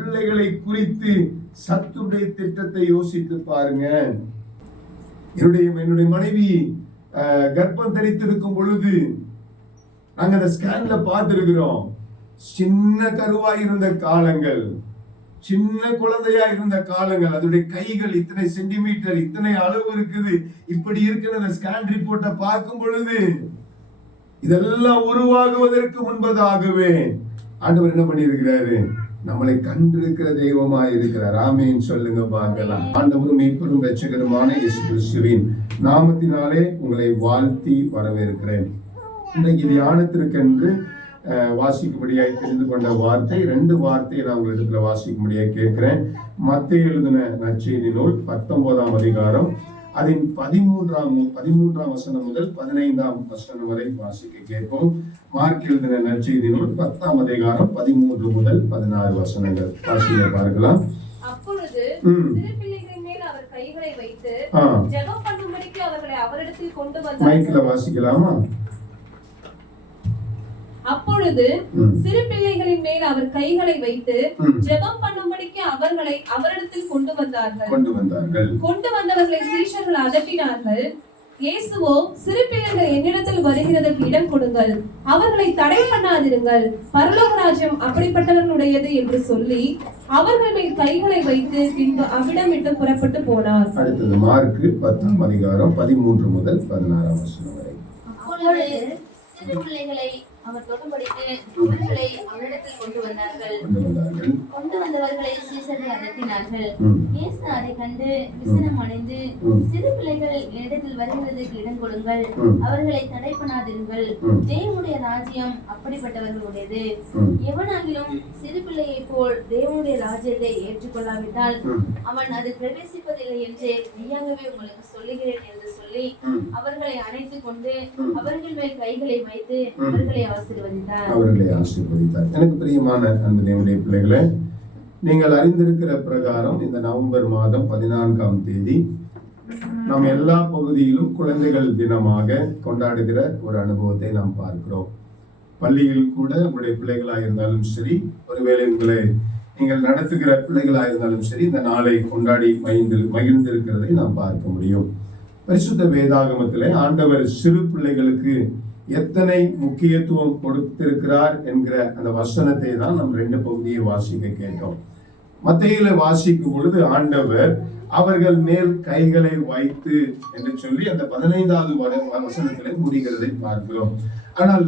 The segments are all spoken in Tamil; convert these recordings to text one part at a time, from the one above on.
பிள்ளைகளை குறித்து சத்துடைய திட்டத்தை யோசித்து பாருங்க. என்னுடைய மனைவி கர்ப்பம் தரித்திருக்கும் பொழுது நாங்க அந்த ஸ்கேன்ல பார்த்திருக்கிறோம். சின்ன கருவாய் இருந்த காலங்கள், சின்ன குழந்தையா இருந்த காலங்கள், அதோடைய கைகள் இத்தனை சென்டிமீட்டர், இத்தனை அளவு இருக்குது. இப்படி இருக்கிற அந்த ஸ்கேன் ரிப்போர்ட்டை பார்க்கும் பொழுது இதெல்லாம் உருவாகுவதற்கு முன்பதாகவே ஆண்டவர் என்ன பண்ணியிருக்கிறாரு? நம்மளை கண்டிருக்கிற தெய்வமாய் இருக்கிறார். ஆமென் சொல்லுங்க பார்க்கலாம். ஆண்டவரும் மீட்பரும் இரட்சகருமான இயேசு கிறிஸ்துவின் நாமத்தினாலே உங்களை வாழ்த்தி வரவேற்கிறேன். இன்றைக்கு தியானத்திற்கென்று வாசிக்கும்படியாய் தெரிந்து கொண்ட வார்த்தை, 2 வார்த்தையை நான் உங்களிடத்துல வாசிக்கும்படியாய் கேட்கிறேன். மத்தேயு எழுதின நற்செய்தி நூல் 19ஆம் அதிகாரம் அதன் 13ஆம் வசனம் முதல் 15ஆம் வசனம் வரை வாசிக்க கேட்போம். மார்க் எழுதின நற்செய்தி நூல் 10ஆம் அதிகாரம் 13 முதல் 16 வசனங்கள் வாசிக்க பார்க்கலாம். அப்பொழுது சிறு பிள்ளைகளின் மேல் அவர் கைகளை வைத்து ஜெபம் பண்ணும்படிக்கு அவர்களை அவரிடத்தில் கொண்டு வந்தார். மைக்ல வாசிக்கலாமா? அப்பொழுது சிறு பிள்ளைகளின் மேல் அவர் கைகளை வைத்து ஜெபம் பண்ணும்படிக்கு அவர்களை அவரிடத்தில் கொண்டு வந்தவர்களை சீஷர்கள் அதட்டினார்கள். இயேசுவோ, சிறு பிள்ளைகள் என்னிடத்தில் வருகிறதற்கு இடம் கொடுங்கள், அவர்களை தடை பண்ணாதிருங்கள், பரலோக ராஜ்யம் அப்படிப்பட்டவர்களுடையது என்று சொல்லி அவர்கள் மேல் கைகளை வைத்து பின்பு அவ்விடம் விட்டு புறப்பட்டு போனார். அடுத்தது மார்க் 10ஆம் அதிகாரம் 13 முதல் 16ஆம் வசனம் வரை. அப்பொழுது சிறு பிள்ளைகளை அவர் தொடும்படிக்கு அவர்களை அவரிடத்தில் கொண்டு வந்தார்கள். கொண்டு வந்தவர்களை சீஷர்கள் அதட்டினார்கள். இயேசு அதை கண்டு விசனம் அடைந்து, சிறு பிள்ளைகள் என்னிடத்தில் வருகிறதற்கு இடம் கொடுங்கள், அவர்களை தடை பண்ணாதிருங்கள், தேவனுடைய ராஜ்யம் அப்படிப்பட்டவர்களுடையது. எவனாகிலும் சிறு பிள்ளையை போல் தேவனுடைய ராஜ்யத்தை ஏற்றுக்கொள்ளாவிட்டால் அவன் அது பிரவேசிப்பதில்லை என்று மெய்யாகவே உங்களுக்கு சொல்லுகிறேன் என்று சொல்லி அவர்களை அணைத்துக் கொண்டு அவர்கள் மேல் கைகளை வைத்து அவர்களை ஆசீர்வதித்தார். எனக்கு பிரியமான அன்பு தேவனுடைய பிள்ளைகளே, நீங்கள் அறிந்திருக்கிற பிரகாரம் இந்த நவம்பர் மாதம் 14ஆம் தேதி நாம் எல்லா பகுதியிலும் குழந்தைகள் தினமாக கொண்டாடுகிற ஒரு அனுபவத்தை நாம் பார்க்கிறோம். பள்ளியில் கூட உங்களுடைய பிள்ளைகளாக இருந்தாலும் சரி, ஒருவேளை உங்களை நீங்கள் நடத்துகிற பிள்ளைகளாக இருந்தாலும் சரி, இந்த நாளை கொண்டாடி மகிழ்ந்திருக்கிறதை நாம் பார்க்க முடியும். பரிசுத்த வேதாகமத்திலே ஆண்டவர் சிறு பிள்ளைகளுக்கு எத்தனை முக்கியத்துவம் கொடுத்திருக்கிறார் என்கிற அந்த வசனத்தை தான் நம்ம 2 பகுதியை வாசிக்க கேட்டோம். மத்தேயுல வாசிக்கும் பொழுது ஆண்டவர் அவர்கள் மேல் கைகளை வைத்து என்று சொல்லி அந்த 15ஆவது வசனத்திலே முடிகிறதை பார்க்கிறோம். ஆனால்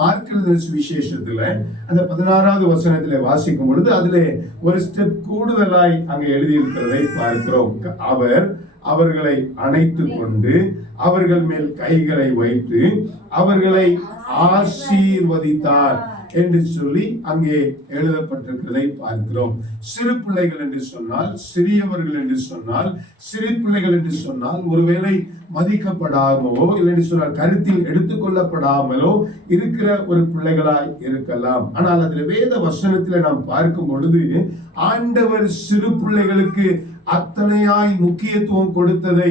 மார்க் எழுதின சுவிசேஷத்துல அந்த 16ஆவது வசனத்திலே வாசிக்கும் பொழுது அதிலே ஒரு ஸ்டெப் கூடுதலாய் அங்கே எழுதியிருக்கிறதை பார்க்கிறோம். அவர்களை அணைத்துக் கொண்டு அவர்கள் மேல் கைகளை வைத்து அவர்களை ஆசீர்வதித்தார் என்று சொல்லி அங்கே எழுதப்பட்டிருக்கிறதை பார்க்கிறோம். சிறு பிள்ளைகள் என்று சொன்னால், சிறியவர்கள் என்று சொன்னால், சிறு பிள்ளைகள் என்று சொன்னால் ஒருவேளை மதிக்கப்படாமலோ இல்லை சொன்னால் கருத்தில் எடுத்துக்கொள்ளப்படாமலோ இருக்கிற ஒரு பிள்ளைகளாய் இருக்கலாம். ஆனால் அதில் வேத வசனத்தில் நாம் பார்க்கும் பொழுது ஆண்டவர் சிறு பிள்ளைகளுக்கு அத்தனையாய் முக்கியத்துவம் கொடுத்ததை,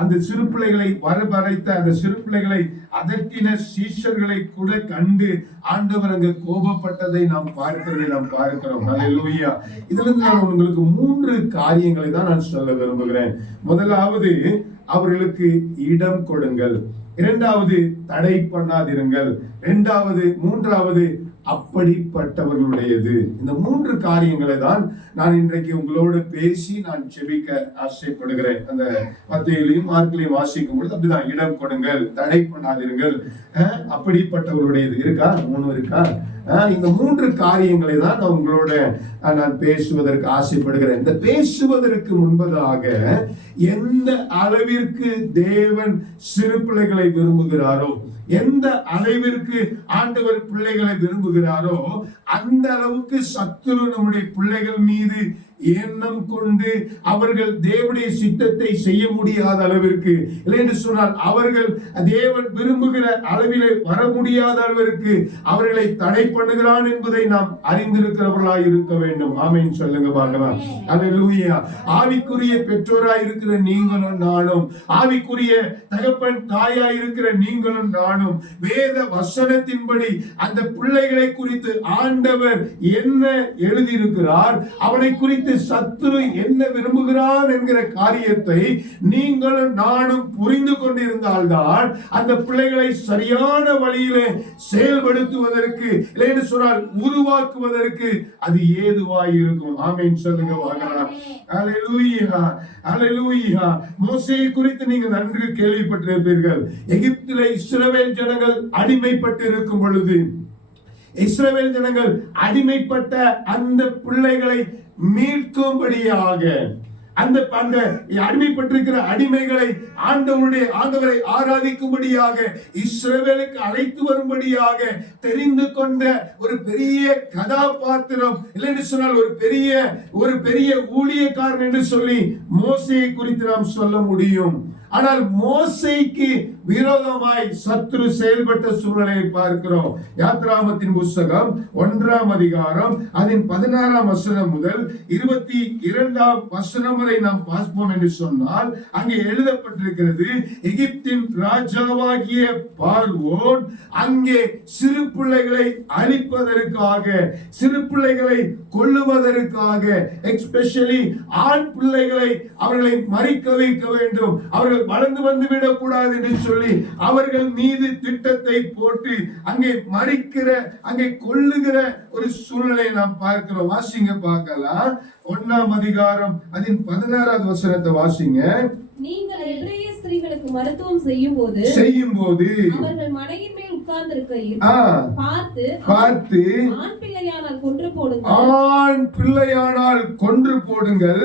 அந்த சிறு பிள்ளைகளை வரவழைத்த அந்த சிறு பிள்ளைகளை அதட்டின சீஷர்களை கூட கண்டு ஆண்டவர் அங்கு கோபப்பட்டதை நாம் பார்க்கிறோம். ஹல்லேலூயா. இதிலிருந்து நான் உங்களுக்கு 3 காரியங்களை தான் நான் சொல்ல விரும்புகிறேன். முதலாவது, அவர்களுக்கு இடம் கொடுங்கள். 2வது, தடை பண்ணாதிருங்கள். 2வது, அப்படிப்பட்டவர்களுடையது. இந்த 3 காரியங்களை தான் நான் இன்றைக்கு உங்களோடு பேசி நான் செபிக்க ஆசைப்படுகிறேன். அந்த மத்தேயுலையும் மார்க்லையும் வாசிக்கும் பொழுது அப்படிதான், இடம் கொடுங்கள், தடை பண்ணாதிருங்கள், அப்படிப்பட்டவர்களுடையது இருக்கா? 3 இருக்கா? இந்த 3 காரியங்களை தான் நான் உங்களோட நான் பேசுவதற்கு ஆசைப்படுகிறேன். இந்த பேசுவதற்கு முன்பதாக எந்த அளவிற்கு தேவன் சிறு பிள்ளைகளை விரும்புகிறாரோ, எந்த அளவிற்கு ஆண்டவர் பிள்ளைகளை விரும்புகிறாரோ, அந்த அளவுக்கு சத்துரு நம்முடைய பிள்ளைகள் மீது எண்ணம் கொண்டு அவர்கள் தேவனுடைய சித்தத்தை செய்ய முடியாத அளவிற்கு, இல்லை என்று சொன்னால் அவர்கள் தேவன் விரும்புகிற அளவிலே வர முடியாத அளவிற்கு அவர்களை தடை பண்ணுகிறான் என்பதை நாம் அறிந்திருக்கிறவர்களாய் இருக்க வேண்டும். ஆமென் சொல்லுங்க பார்க்கலாம். அல்லேலூயா. ஆவிக்குரிய பெற்றோராய் இருக்கிற நீங்களும் நானும், ஆவிக்குரிய தகப்பன் தாயாய் இருக்கிற நீங்களும் நானும், வேத வசனத்தின்படி அந்த பிள்ளைகளை குறித்து ஆண்டவர் என்ன எழுதியிருக்கிறார், அவனை குறித்து சத்துரு என்ன விரும்புகிறார் என்கிற காரியத்தை நீங்களும் நானும் புரிந்து கொண்டிருந்தால்தான் அந்த பிள்ளைகளை சரியான வழியிலே செயல்படுத்துவதற்கு, இல்லைன்னு சொன்னால் உருவாக்குவதற்கு அது ஏதுவாய் இருக்கும். ஆமென் சொல்லுங்க பார்க்கலாம். அல்லேலூயா, அல்லேலூயா. மோசேயை குறித்து நீங்கள் நன்கு கேள்விப்பட்டிருப்பீர்கள். எகிப்திலே இஸ்ரவேல் ஜனங்கள் அடிமைப்பட்டு இருக்கும் பொழுது, இஸ்ரவேல் ஜனங்கள் அடிமைப்பட்ட அந்த பிள்ளைகளை மீட்கும்படியாக, அந்த அடிமைப்பட்டிருக்கிற அடிமைகளை ஆண்டவரை ஆராதிக்கும்படியாக இஸ்ரவேலுக்கு அழைத்து வரும்படியாக தெரிந்து கொண்ட ஒரு பெரிய கதாபாத்திரம், இல்லை என்று சொன்னால் ஒரு பெரிய ஊழியக்காரன் என்று சொல்லி மோசேயை குறித்து நாம் சொல்ல முடியும். ஆனால் மோசேக்கு விரோதமாய் சத்துரு செயல்பட்ட சூழ்நிலையை பார்க்கிறோம். யாத்ராகமத்தின் புஸ்தகம் 1ஆம் அதிகாரம் அதன் 16ஆம் வசனம் முதல் 22ஆம் வசனம் வரை நாம் பார்ப்போம் என்று சொன்னால், அங்கே எழுதப்பட்டிருக்கிறது, எகிப்தின் ராஜாவாகிய பார்வோன் அங்கே சிறு பிள்ளைகளை அழிப்பதற்காக, சிறு பிள்ளைகளை கொல்லுவதற்காக, எஸ்பெஷலி ஆண் பிள்ளைகளை அவர்களை மறிக்க வைக்க வேண்டும், அவர்கள் வளர்ந்து வந்து விடக்கூடாது என்று சொல்லி அவர்கள் மீது திட்டத்தை போட்டு அங்கே மறிக்கிற, அங்கே கொல்லுகிற ஒரு சூழ்நிலையை நாம் பார்க்கிறோம். வாசிங்க பார்க்கலாம். 1ஆம் அதிகாரம் அதன் 16ஆவது வசனத்தை வாசிங்க. நீங்கள் எபிரேய ஸ்திரீகளுக்கு மருத்துவம் செய்யும் போது அவர்கள் மனையின் மேல் உட்கார்ந்திருக்கையில் பார்த்து ஆண் பிள்ளையானால் கொன்று போடுங்கள், ஆண் பிள்ளையானால் கொன்று போடுங்கள்,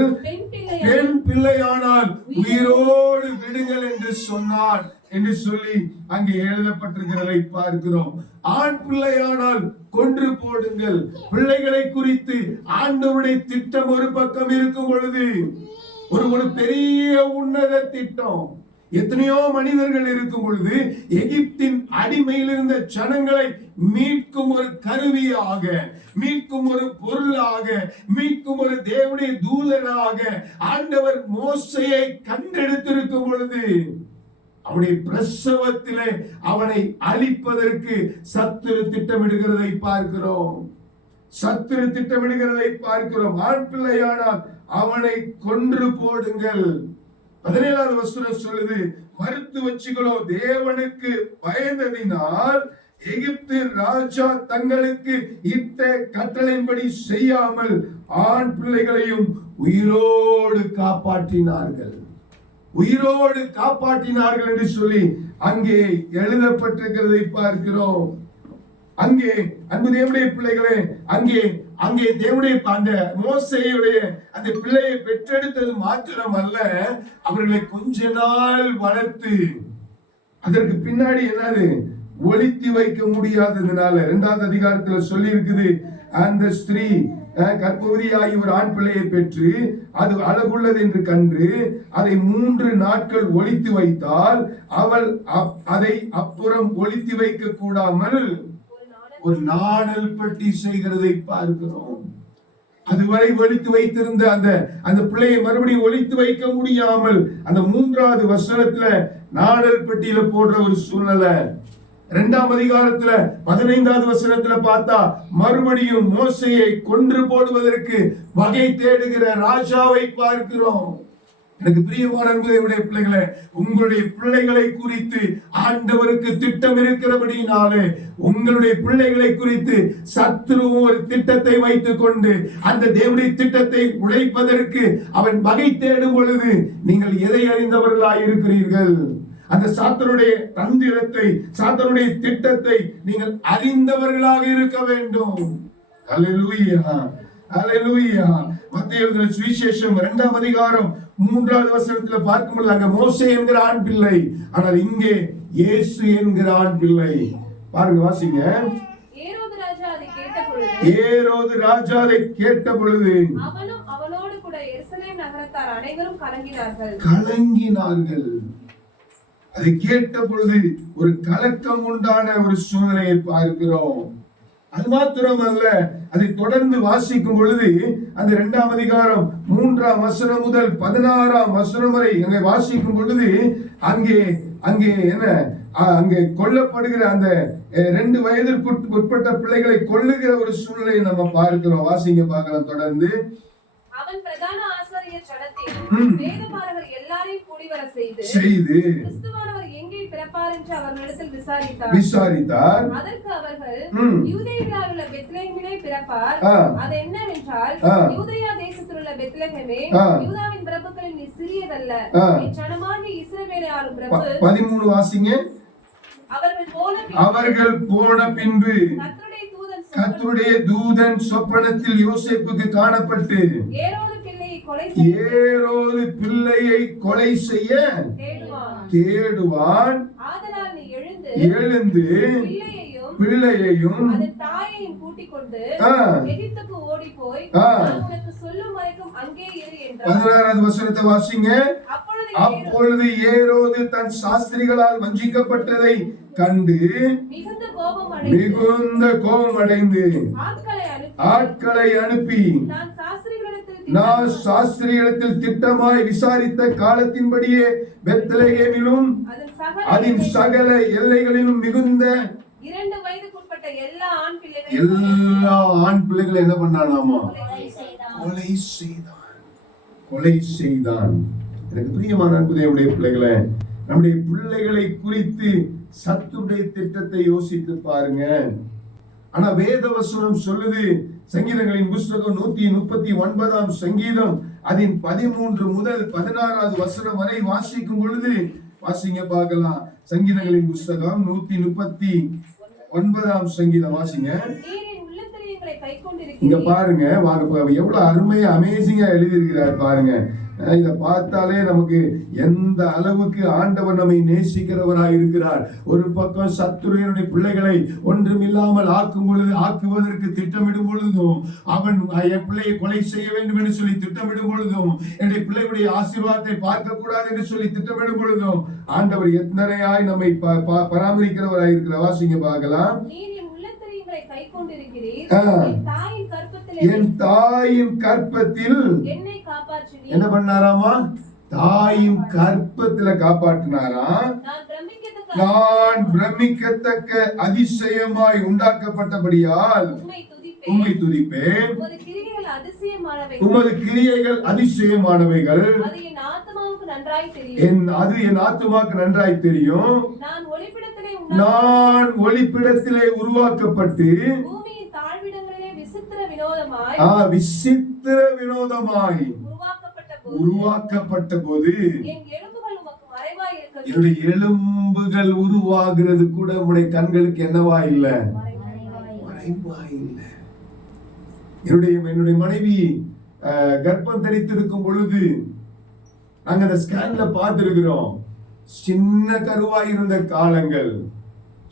பெண் பிள்ளையானால் உயிரோடு விடுங்கள் என்று சொன்னான் என்று சொல்லி அங்கே எழுதப்பட்டிருக்கிறதை பார்க்கிறோம். ஆண் பிள்ளையானால் கொன்று போடுங்கள். பிள்ளைகளை குறித்து ஆண்டவருடைய திட்டம் ஒரு பக்கம் இருக்கும் பொழுது, ஒரு பெரிய உன்னத திட்டம், எத்தனையோ மனிதர்கள் இருக்கும் பொழுது எகிப்தின் அடிமையில் இருந்த ஜனங்களை மீட்கும் ஒரு கருவியாக, மீட்கும் ஒரு பொருளாக, மீட்கும் ஒரு தேவனுடைய தூதனாக ஆண்டவர் மோசேயை கண்டெடுத்திருக்கும் பொழுது, அவனுடைய பிரசவத்திலே அவனை அழிப்பதற்கு சத்துரு திட்டமிடுகிறதை பார்க்கிறோம். சத்துரு திட்டமிடுகிறதை பார்க்கிறோம். ஆண் பிள்ளையானால் அவனை கொன்று போடுங்கள். 17ஆவது வசனம் சொல்லுது, மறுத்து வச்சுகளோ தேவனுக்கு பயந்ததினால் எகிப்து ராஜா தங்களுக்கு இட்ட கட்டளையின்படி செய்யாமல் ஆண் பிள்ளைகளையும் உயிரோடு காப்பாற்றினார்கள், உயிரோடு காப்பாற்றினார்கள் என்று சொல்லி அங்கே எழுதப்பட்டிருக்கிறதை பார்க்கிறோம். அங்கே அன்பு தேவனுடைய பிள்ளைகளே, அங்கே தேவனுடைய அந்த மோசேயுடைய அந்த பிள்ளையை பெற்றெடுத்தது மாத்திரம் அல்ல, அவர்களை கொஞ்ச நாள் வளர்த்து அதற்கு பின்னாடி என்னது ஒளித்து வைக்க முடியாததுனால 2ஆவது அதிகாரத்துல சொல்லி இருக்குது, அந்த ஸ்திரீ கர்ப்பவதியாகி ஒரு ஆண் பிள்ளையை பெற்று அது அழகுள்ளது என்று கண்டு அதை 3 நாட்கள் ஒளித்து வைத்தால் அவள் அதை அப்புறம் ஒளித்து வைக்க கூடாமல் ஒரு நாணல் பெட்டி செய்கிறதை பார்க்கிறோம். அதுவரை ஒளித்து வைத்திருந்த அந்த பிள்ளையை மறுபடியும் ஒளித்து வைக்க முடியாமல் அந்த 3ஆவது வசனத்துல நாணல் பெட்டியில போடுற ஒரு சூழ்நிலை. 2ஆம் அதிகாரத்துல 15ஆவது வசனத்துல பார்த்தா மறுபடியும் மோசேயை கொன்று போடுவதற்கு வகை தேடுகிற ராஜாவை பார்க்கிறோம். எனக்கு பிரியமான அன்புடைய பிள்ளைகளே, உங்களுடைய பிள்ளைகளை குறித்து ஆண்டவருக்கு திட்டம் இருக்கிறபடினாலே உங்களுடைய பிள்ளைகளை குறித்து சத்துருவும் ஒரு திட்டத்தை வைத்துக் கொண்டு அந்த தேவனுடைய திட்டத்தை உடைப்பதற்கு அவன் வகை தேடும் பொழுது நீங்கள் எதை அறிந்தவர்களாய் இருக்கிறீர்கள்? அந்த சாத்தானுடைய தந்திரத்தை, சாத்தானுடைய திட்டத்தை நீங்கள் அறிந்தவர்களாக இருக்க வேண்டும். அல்லேலூயா, அல்லேலூயா. மத்தேயு எழுதின சுவிசேஷம் 2ஆம் அதிகாரம் 3ஆவது வசனத்துல பார்க்கும்போது அங்க மோசே என்கிற ஆண் பிள்ளை, ஆனால் இங்கே இயேசு என்கிற ஆண் பிள்ளை. பாருங்க, வாசிங்க. ஏரோது ராஜா அதை கேட்ட பொழுது அவனும் அவனோடு கூட்டத்தார் அனைவரும் கலங்கினார்கள். அதை கேட்ட பொழுது ஒரு கலக்கம் உண்டான ஒரு சூழ்நிலையை பார்க்கிறோம். அது மாத்திரமல்ல, அதை தொடர்ந்து வாசிக்கும் பொழுது அந்த 2ஆம் அதிகாரம் 3ஆம் வசனம் முதல் 16ஆம் வசனம் வரை அங்கே வாசிக்கும் பொழுது அங்கே என்ன அங்கே கொல்லப்படுகிற அந்த 2 வயதிற்கு உட்பட்ட பிள்ளைகளை கொல்லுகிற ஒரு சூழ்நிலையை நம்ம பார்க்கிறோம். வாசிங்க பார்க்கலாம் தொடர்ந்து. அவன் பிரதான ஆசாரியர் ஜனத்தையும் வேதபாரகர் எல்லாரையும் கூடிவர செய்து கிறிஸ்துவானவர் எங்கே பிறப்பார் என்று அவர்களிடத்தில் விசாரித்தார். அதற்கு அவர்கள் யூதேயாவில் உள்ள பெத்லகேமிலே பிறப்பார். அது என்னவென்றால், யூதேயா தேசத்தில் உள்ள பெத்லகேமே யூதாவின் பிரபுக்களில் நீ சிறியதல்ல, என் ஜனமாகிய இஸ்ரவேலை ஆளும் பிரபு. 13 வாசிங்க. அவர்கள் போன பின்பு கர்த்தருடைய தூதன் சொப்பனத்தில் யோசேப்புக்கு காணப்பட்டு ஏரோது பிள்ளையை கொலை செய்ய தேடுவான். எழுந்து பிள்ளையையும் தாயையும் கூட்டிக் கொண்டு எகிப்துக்கு ஓடி போய் உனக்கு சொல்லும் வரைக்கும் அங்கே இரு என்றார். 16வது வசனத்தை வாசிங்க. அப்பொழுது ஏரோது தன் சாஸ்திரிகளால் வஞ்சிக்கப்பட்டதை கண்டு மிகுந்த கோபம் அடைந்து ஆட்களை அனுப்பி நான் சாஸ்திரிகளிடத்தில் திட்டமாய் விசாரித்த காலத்தின்படியே பெத்லகேமிலும் அதன் சகல எல்லைகளிலும் மிகுந்த 2 வயதுக்குட்பட்ட எல்லா ஆண் பிள்ளைகளை என்ன பண்ணானாமா? கொலை செய்தான். எனக்கு பிரியமான அன்புடைய பிள்ளைகளை, நம்முடைய பிள்ளைகளை குறித்து சத்துடைய திட்டத்தை யோசித்து பாருங்க. ஆனா வேதவசனம் சொல்லுது, சங்கீதங்களின் புஸ்தகம் 139ஆம் சங்கீதம் அதன் 13 முதல் 16வது வசனம் வரை வாசிக்கும் பொழுது வாசிங்க பார்க்கலாம். சங்கீதங்களின் புஸ்தகம் 139ஆம் சங்கீதம் வாசிங்க. இங்க பாருங்க, எவ்வளவு அருமையா அமேசிங்கா எழுதியிருக்கிறார் பாருங்க. இதை பார்த்தாலே நமக்கு எந்த அளவுக்கு ஆண்டவர் நம்மை நேசிக்கிறவராய் இருக்கிறார். ஒரு பக்கம் சத்துருடைய பிள்ளைகளை ஒன்றுமில்லாமல் ஆக்குவதற்கு திட்டமிடும் பொழுதும், அவன் என் பிள்ளையை கொலை செய்ய வேண்டும் என்று சொல்லி திட்டமிடும் பொழுதும், என்னுடைய பிள்ளைகளுடைய ஆசீர்வாதத்தை பார்க்க கூடாது என்று சொல்லி திட்டமிடும் பொழுதும், ஆண்டவர் எத்தனையாய் நம்மை பராமரிக்கிறவராய் இருக்கிற. வாசிங்க பார்க்கலாம். என் தாயின் கற்பத்தில் என்ன பண்ணாராமா? தாயின் கற்பத்துல காப்பாற்றினாராம். நான் பிரமிக்கத்தக்க அதிசயமாய் உண்டாக்கப்பட்டபடியால் உம்மை துதிப்பேன். உமது கிரியைகள் அதிசயமானவைகள், அது என் ஆத்துமாவுக்கு நன்றாய் தெரியும். நான் ஒளிப்பிடத்திலே உருவாக்கப்பட்டு விசித்திர வினோதமாய் உருவாக்கப்பட்ட போது என்னுடைய எலும்புகள் உருவாகிறது கூட உடைய கண்களுக்கு என்னவா இல்ல? மறைவா இல்ல. என்னுடைய மனைவி கர்ப்பம் தரித்திருக்கும் பொழுது நாங்க அந்த ஸ்கேன்ல பார்த்திருக்கிறோம். சின்ன கருவாய் இருந்த காலங்கள்,